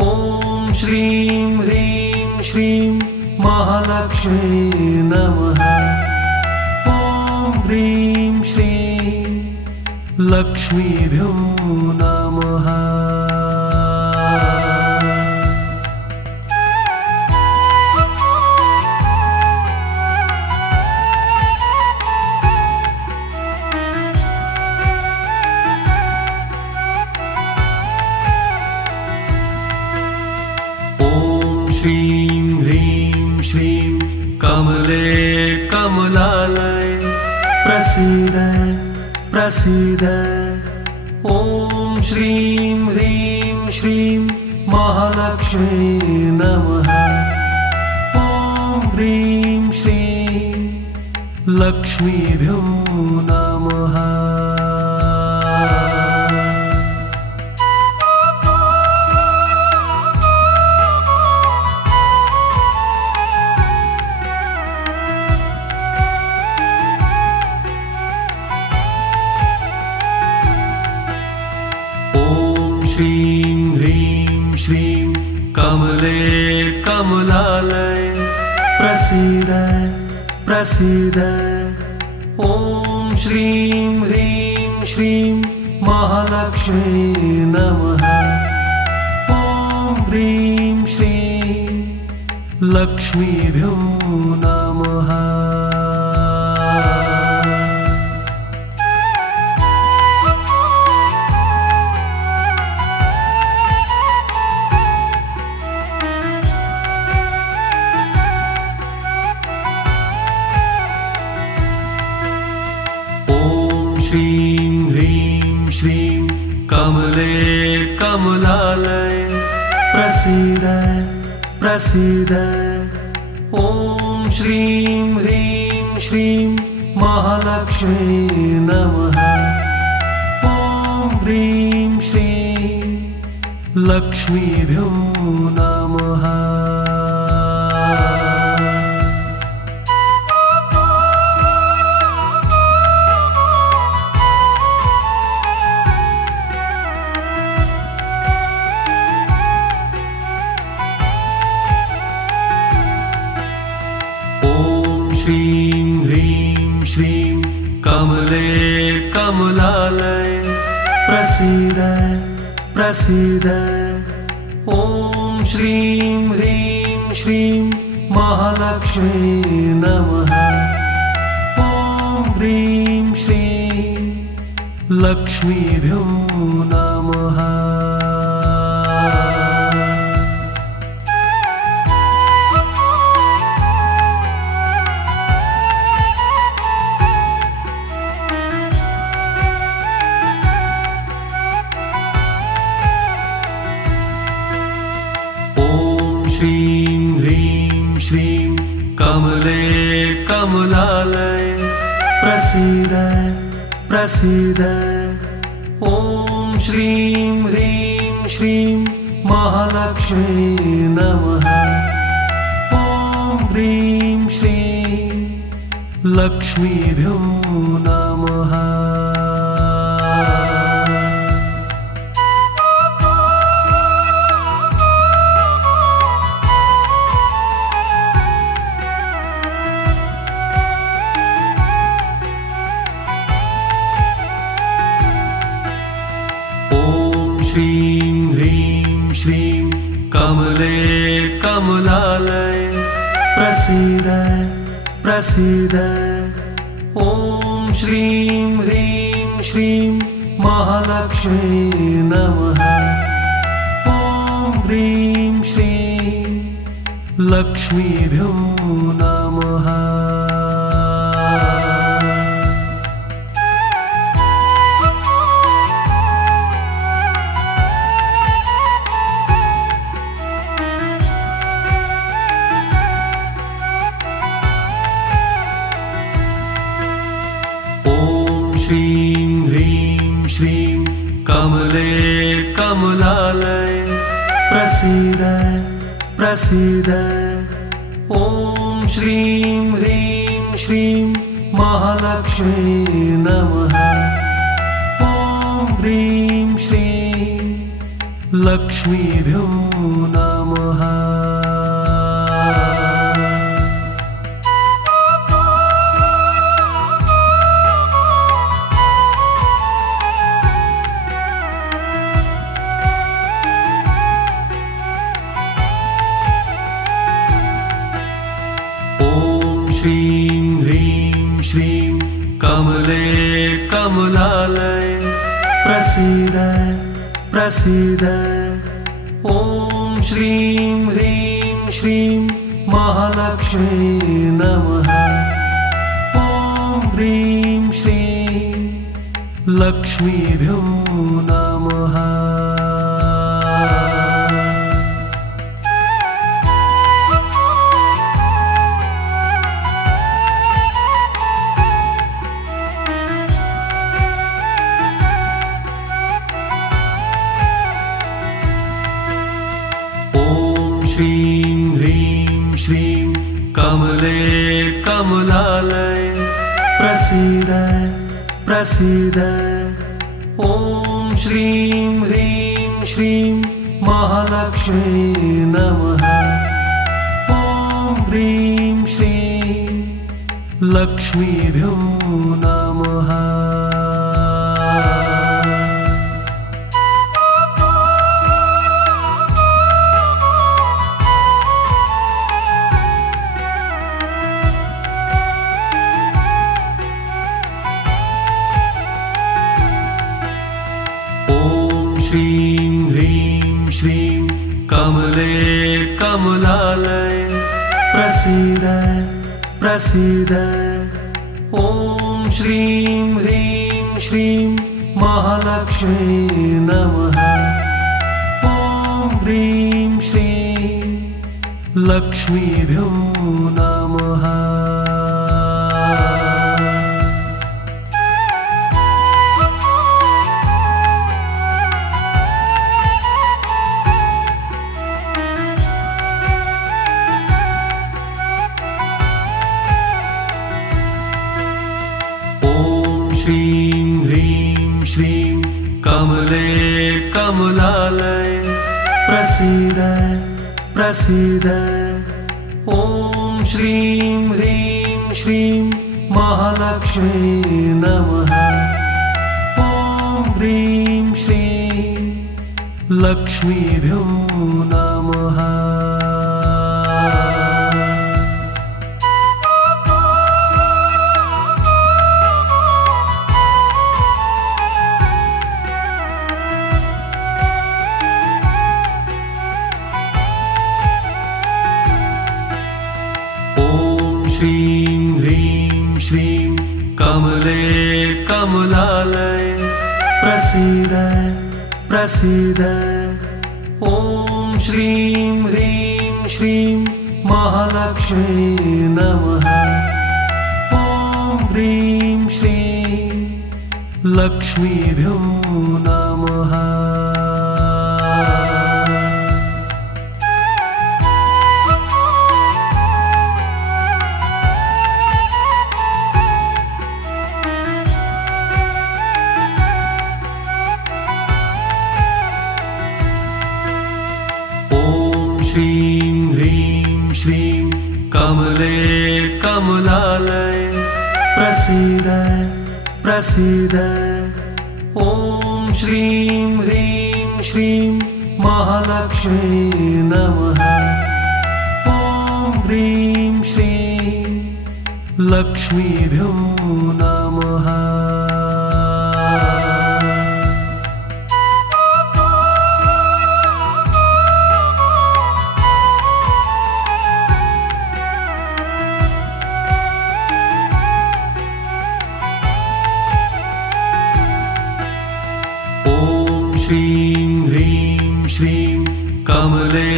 ॐ श्रीं ह्रीं श्रीं महालक्ष्मी नमः। ॐ ह्रीं श्रीं लक्ष्मीभ्यो नमः। श्रीं ह्रीं श्रीं कमले कमलालय प्रसीद प्रसीद। ॐ श्रीं ह्रीं श्रीं महालक्ष्मी नमः। ॐ ह्रीं श्रीं लक्ष्मीभ्यो नमः। श्रीं ह्रीं श्रीं कमले कमलालय प्रसीद प्रसीद। ॐ श्रीं ह्रीं श्रीं महालक्ष्मी नमः। ॐ ह्रीं श्रीं लक्ष्मीभ्यो नमः। श्रीं ह्रीं श्रीं कमले कमलालय प्रसीद प्रसीद। ॐ श्रीं ह्रीं श्रीं महालक्ष्मी नमः। ॐ ह्रीं श्रीं लक्ष्मीभ्यो नमः। श्रीं ह्रीं श्रीं कमले कमलालय प्रसीद प्रसीद। ॐ श्रीं ह्रीं श्रीं महालक्ष्मी नमः। ॐ ह्रीं श्रीं लक्ष्मीभ्यो नमः। श्रीं ह्रीं श्रीं कमले कमलालय प्रसीद प्रसीद। ॐ श्रीं ह्रीं श्रीं महालक्ष्मी नमः। ॐ ह्रीं श्रीं लक्ष्मीभ्यो नमः। श्रीं ह्रीं श्रीं कमले कमलालय प्रसीद प्रसीद। ॐ श्रीं ह्रीं श्रीं महालक्ष्मी नमः। ॐ ह्रीं श्रीं लक्ष्मीभ्यो नमः। श्रीं ह्रीं श्रीं कमले कमलालय प्रसीद प्रसीद। ॐ श्रीं ह्रीं श्रीं महालक्ष्मी नमः। ॐ ह्रीं श्रीं लक्ष्मीभ्यो नमः। श्रीं ह्रीं श्रीं कमले कमलालय प्रसीद प्रसीद। ॐ श्रीं ह्रीं श्रीं महालक्ष्मी नमः। ॐ ह्रीं श्रीं लक्ष्मीभ्यो नमः। श्रीं ह्रीं श्रीं कमले कमलालय प्रसीद प्रसीद। ॐ श्रीं ह्रीं श्रीं महालक्ष्मी नमः। ॐ ह्रीं श्रीं लक्ष्मीभ्यो नमः। श्रीं ह्रीं श्रीं कमले कमलालय प्रसीद प्रसीद। ॐ श्रीं ह्रीं श्रीं महालक्ष्मी नमः। ॐ ह्रीं श्रीं लक्ष्मीभ्यो नमः। श्रीं ह्रीं श्रीं कमले कमलालय प्रसीद प्रसीद। ॐ श्रीं ह्रीं श्रीं महालक्ष्मी नमः। ॐ ह्रीं श्रीं लक्ष्मीभ्यो नमः। श्रीं ह्रीं श्रीं कमले कमलालय प्रसीद प्रसीद। ॐ श्रीं ह्रीं श्रीं महालक्ष्मी नमः। ॐ ह्रीं श्रीं लक्ष्मीभ्यो नमः। कमले कमलालय प्रसीद प्रसीद ॐ श्रीं ह्रीं श्रीं महालक्ष्मी नमः ॐ ह्रीं श्रीं लक्ष्मीभ्यो नमः श्रीं ह्रीं श्रीं कमले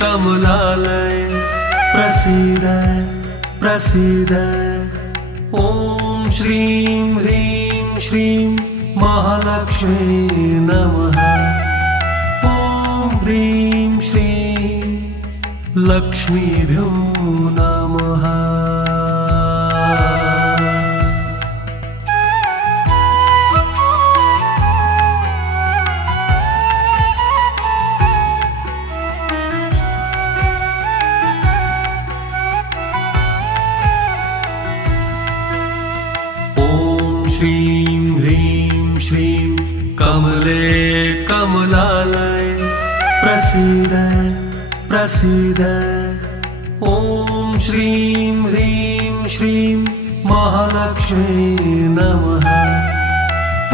कमलालय प्रसीद प्रसीद ॐ श्रीं ह्रीं श्रीं महालक्ष्मी नमः ॐ ह्रीं श्रीं लक्ष्मीभ्यो नमः श्रीं ह्रीं श्रीं कमले कमलालय प्रसीद प्रसीद ॐ श्रीं ह्रीं श्रीं महालक्ष्मी नमः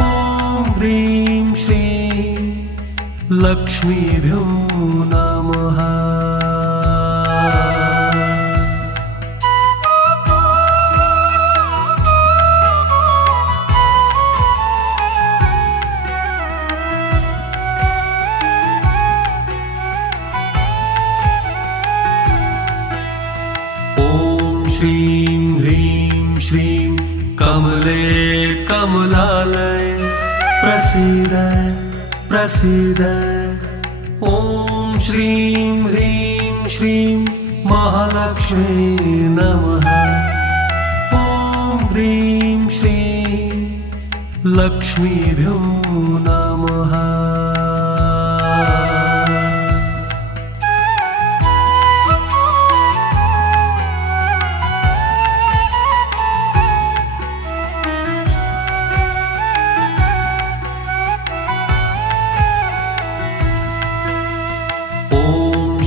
ॐ ह्रीं श्रीं लक्ष्मीभ्यो नमः श्रीं ह्रीं श्रीं कमले कमलालय प्रसीद प्रसीद ॐ श्रीं ह्रीं श्रीं महालक्ष्मी नमः ॐ ह्रीं श्रीं लक्ष्मीभ्यो नमः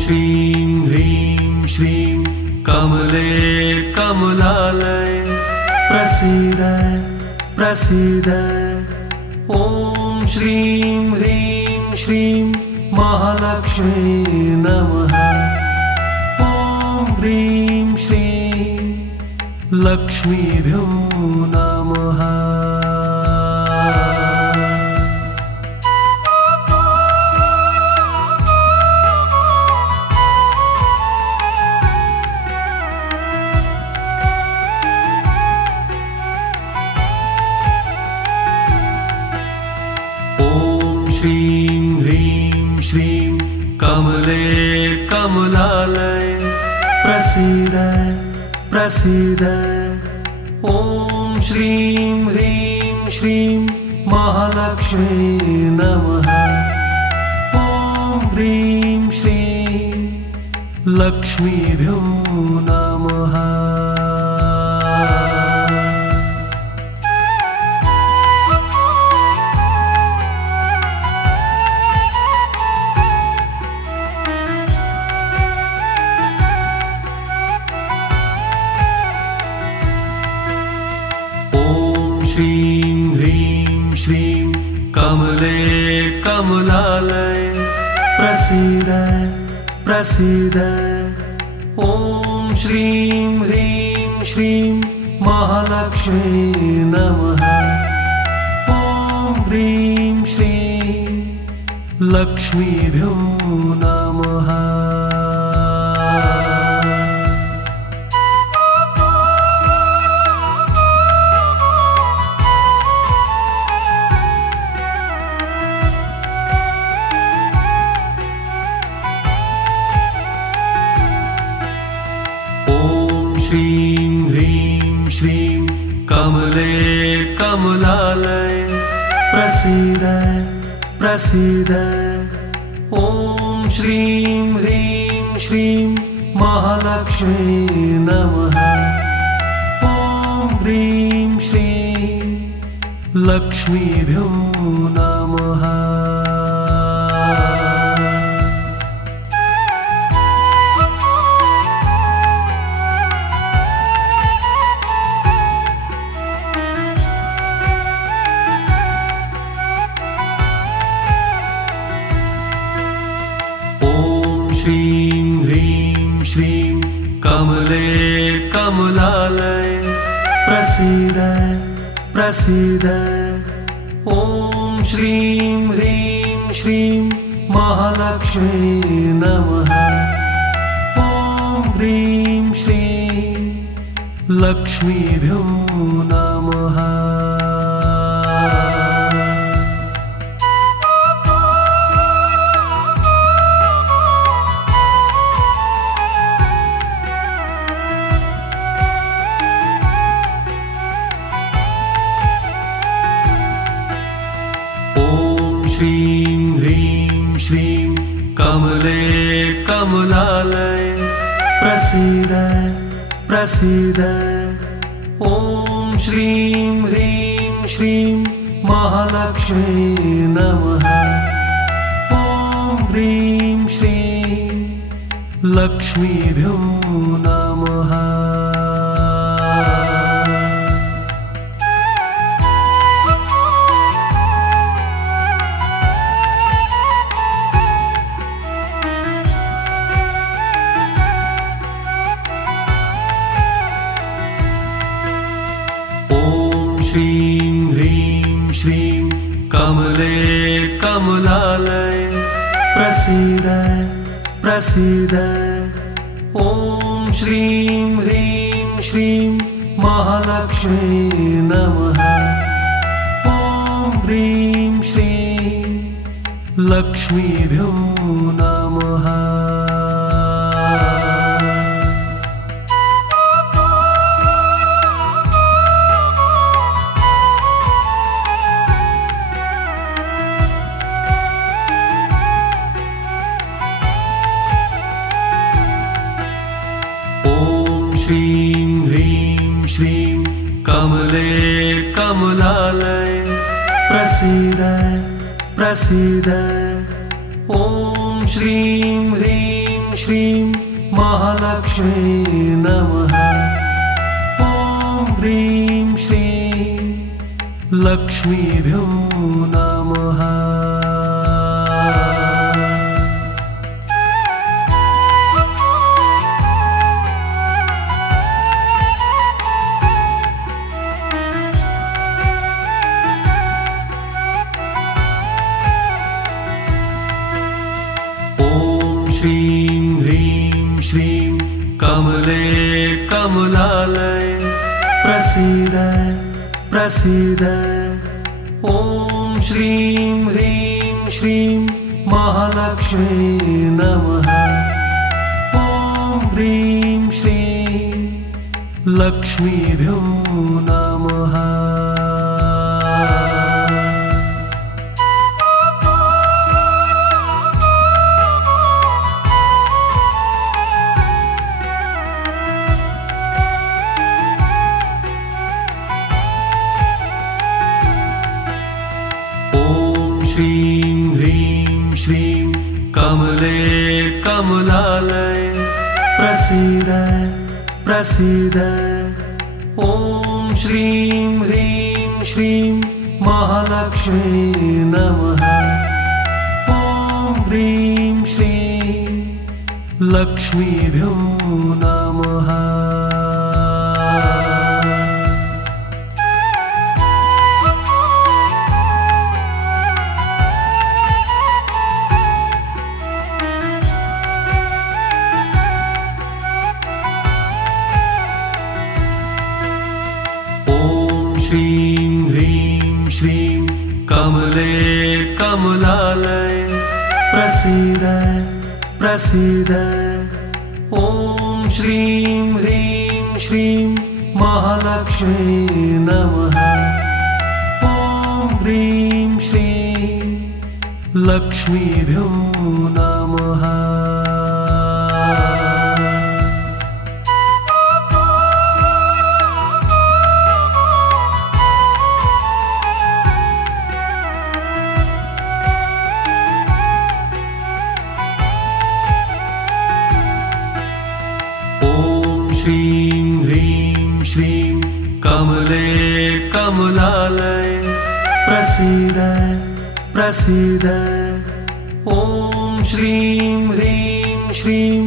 श्रीं ह्रीं श्रीं कमले कमलालय प्रसीद प्रसीद ॐ श्रीं ह्रीं श्रीं महालक्ष्मी नमः ॐ ह्रीं श्रीं लक्ष्मीभ्यो नमः श्रीं ह्रीं श्रीं कमले कमलालय प्रसीद प्रसीद ॐ श्रीं ह्रीं श्रीं महालक्ष्मी नमः ॐ ह्रीं श्रीं लक्ष्मीभ्यो नमः श्रीं ह्रीं श्रीं कमले कमलालय प्रसीद प्रसीद ॐ श्रीं ह्रीं श्रीं महालक्ष्मी नमः ॐ ह्रीं श्रीं लक्ष्मीभ्यो नमः श्रीं ह्रीं श्रीं कमले कमलालय प्रसीद प्रसीद ॐ श्रीं ह्रीं श्रीं महालक्ष्मी नमः। ॐ ह्रीं श्रीं लक्ष्मीभ्यो नमः। श्रीं ह्रीं श्रीं कमले कमलालय प्रसीद प्रसीद। ॐ श्रीं ह्रीं श्रीं महालक्ष्मी नमः। ॐ ह्रीं श्रीं लक्ष्मीभ्यो नमः। श्रीं ह्रीं श्रीं कमले कमलालय प्रसीद प्रसीद। ॐ श्रीं ह्रीं श्रीं महालक्ष्मी नमः। ॐ ह्रीं श्रीं लक्ष्मीभ्यो नमः। श्रीं ह्रीं श्रीं कमले कमलालय प्रसीद प्रसीद। ॐ श्रीं ह्रीं श्रीं महालक्ष्मी नमः। ॐ ह्रीं श्रीं लक्ष्मीभ्यो नमः। श्रीं ह्रीं श्रीं कमले कमलालय प्रसीद प्रसीद। ॐ श्रीं ह्रीं श्रीं महालक्ष्मी नमः। ॐ ह्रीं श्रीं लक्ष्मीभ्यो नमः। श्रीं ह्रीं श्रीं कमले कमलालय प्रसीद प्रसीद। ॐ श्रीं ह्रीं श्रीं महालक्ष्मी नमः। ॐ ह्रीं श्रीं लक्ष्मीभ्यो नमः। श्रीं ह्रीं श्रीं कमले कमलालय प्रसीद प्रसीद। ॐ श्रीं ह्रीं श्रीं महालक्ष्मी नमः। ॐ ह्रीं श्रीं लक्ष्मीभ्यो नमः। श्रीं ह्रीं श्रीं कमले कमलालय प्रसीद प्रसीद। ॐ श्रीं ह्रीं श्रीं महालक्ष्मी नमः। ॐ ह्रीं श्रीं लक्ष्मीभ्यो नमः। श्रीं ह्रीं श्रीं कमले कमलालय प्रसीद प्रसीद। ॐ श्रीं ह्रीं श्रीं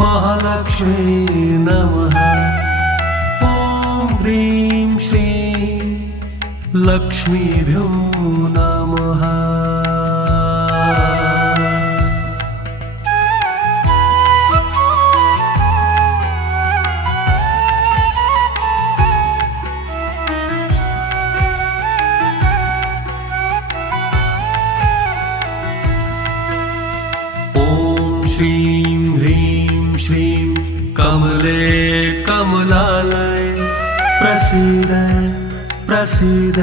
महालक्ष्मी नमः। ॐ ह्रीं श्रीं लक्ष्मीभ्यो नमः। श्रीं ह्रीं श्रीं कमले कमलालय प्रसीद प्रसीद।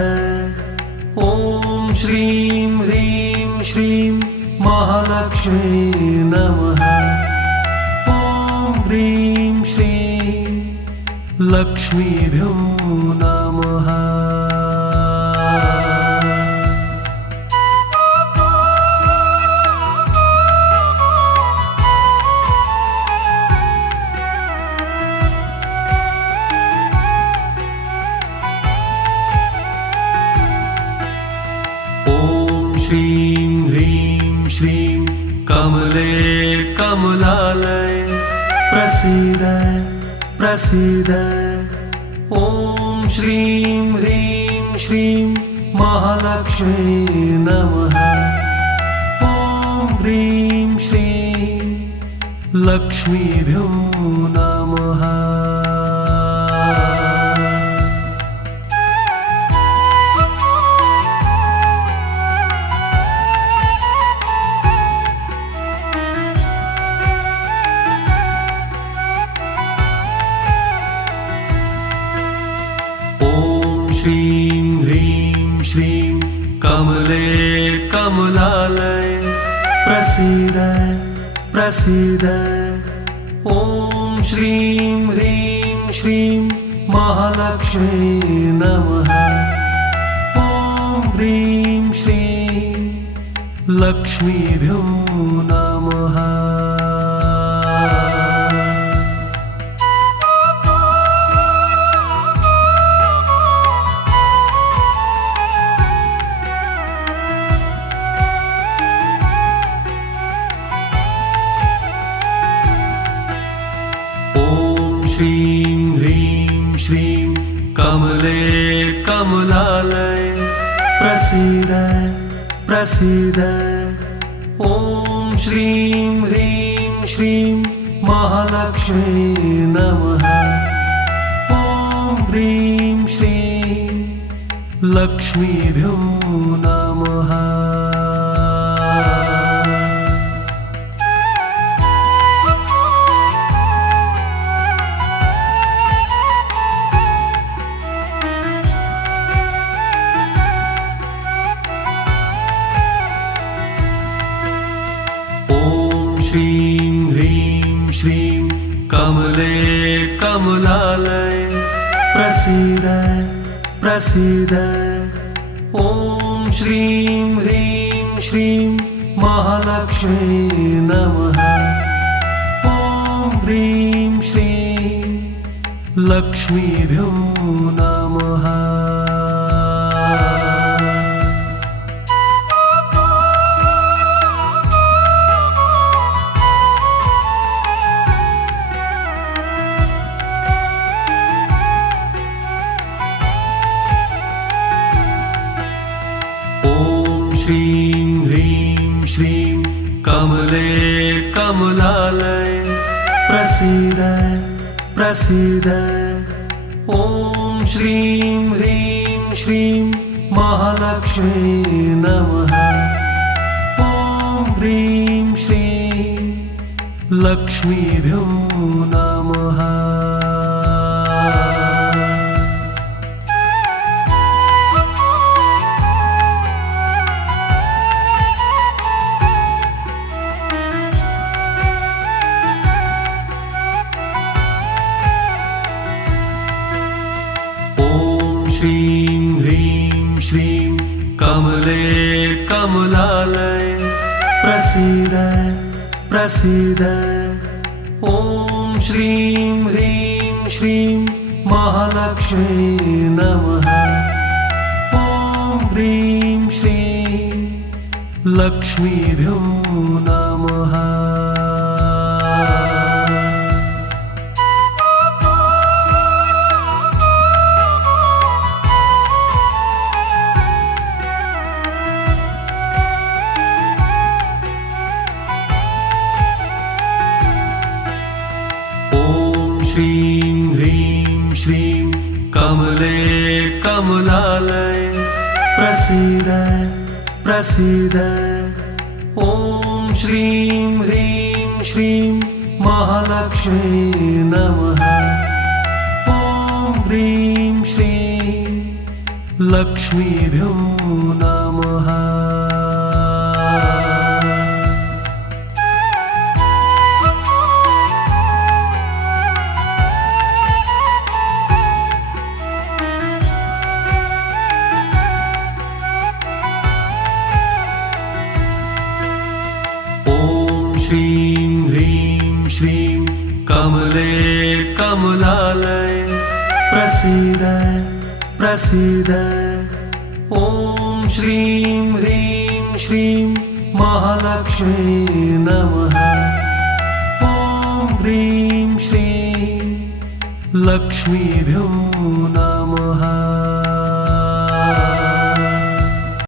ॐ श्रीं ह्रीं श्रीं महालक्ष्मी नमः। ॐ ह्रीं श्रीं लक्ष्मीभ्यो नमः। श्रीं ह्रीं श्रीं कमले कमलालय प्रसीद प्रसीद। ॐ श्रीं ह्रीं श्रीं महालक्ष्मी नमः। ॐ ह्रीं श्रीं लक्ष्मीभ्यो नमः। श्रीं ह्रीं श्रीं कमले कमलालय प्रसीद प्रसीद। ॐ श्रीं ह्रीं श्रीं महालक्ष्मी नमः। ॐ ह्रीं श्रीं लक्ष्मीभ्यो नमः। श्रीं ह्रीं श्रीं कमले कमलालय प्रसीद प्रसीद। ॐ श्रीं ह्रीं श्रीं महालक्ष्मी नमः। ॐ ह्रीं श्रीं लक्ष्मीभ्यो नमः। श्रीं ह्रीं श्रीं कमले कमलालय प्रसीद प्रसीद। ॐ श्रीं ह्रीं श्रीं महालक्ष्मी नमः। ॐ ह्रीं श्रीं लक्ष्मीभ्यो नमः। श्रीं ह्रीं श्रीं कमले कमलालय प्रसीद प्रसीद। ॐ श्रीं ह्रीं श्रीं महालक्ष्मी नमः। ॐ ह्रीं श्रीं लक्ष्मीभ्यो नमः। श्रीं ह्रीं श्रीं कमले कमलालय प्रसीद प्रसीद। ॐ श्रीं ह्रीं श्रीं महालक्ष्मी नमः। ॐ ह्रीं श्रीं लक्ष्मीभ्यो नमः। श्रीं ह्रीं श्रीं कमले कमलालय प्रसीद प्रसीद। ॐ श्रीं ह्रीं श्रीं महालक्ष्मी नमः। ॐ ह्रीं श्रीं लक्ष्मीभ्यो नमः। श्रीं ह्रीं श्रीं कमले कमलालय प्रसीद प्रसीद। ॐ श्रीं ह्रीं श्रीं महालक्ष्मी नमः। ॐ ह्रीं श्रीं लक्ष्मीभ्यो नमः।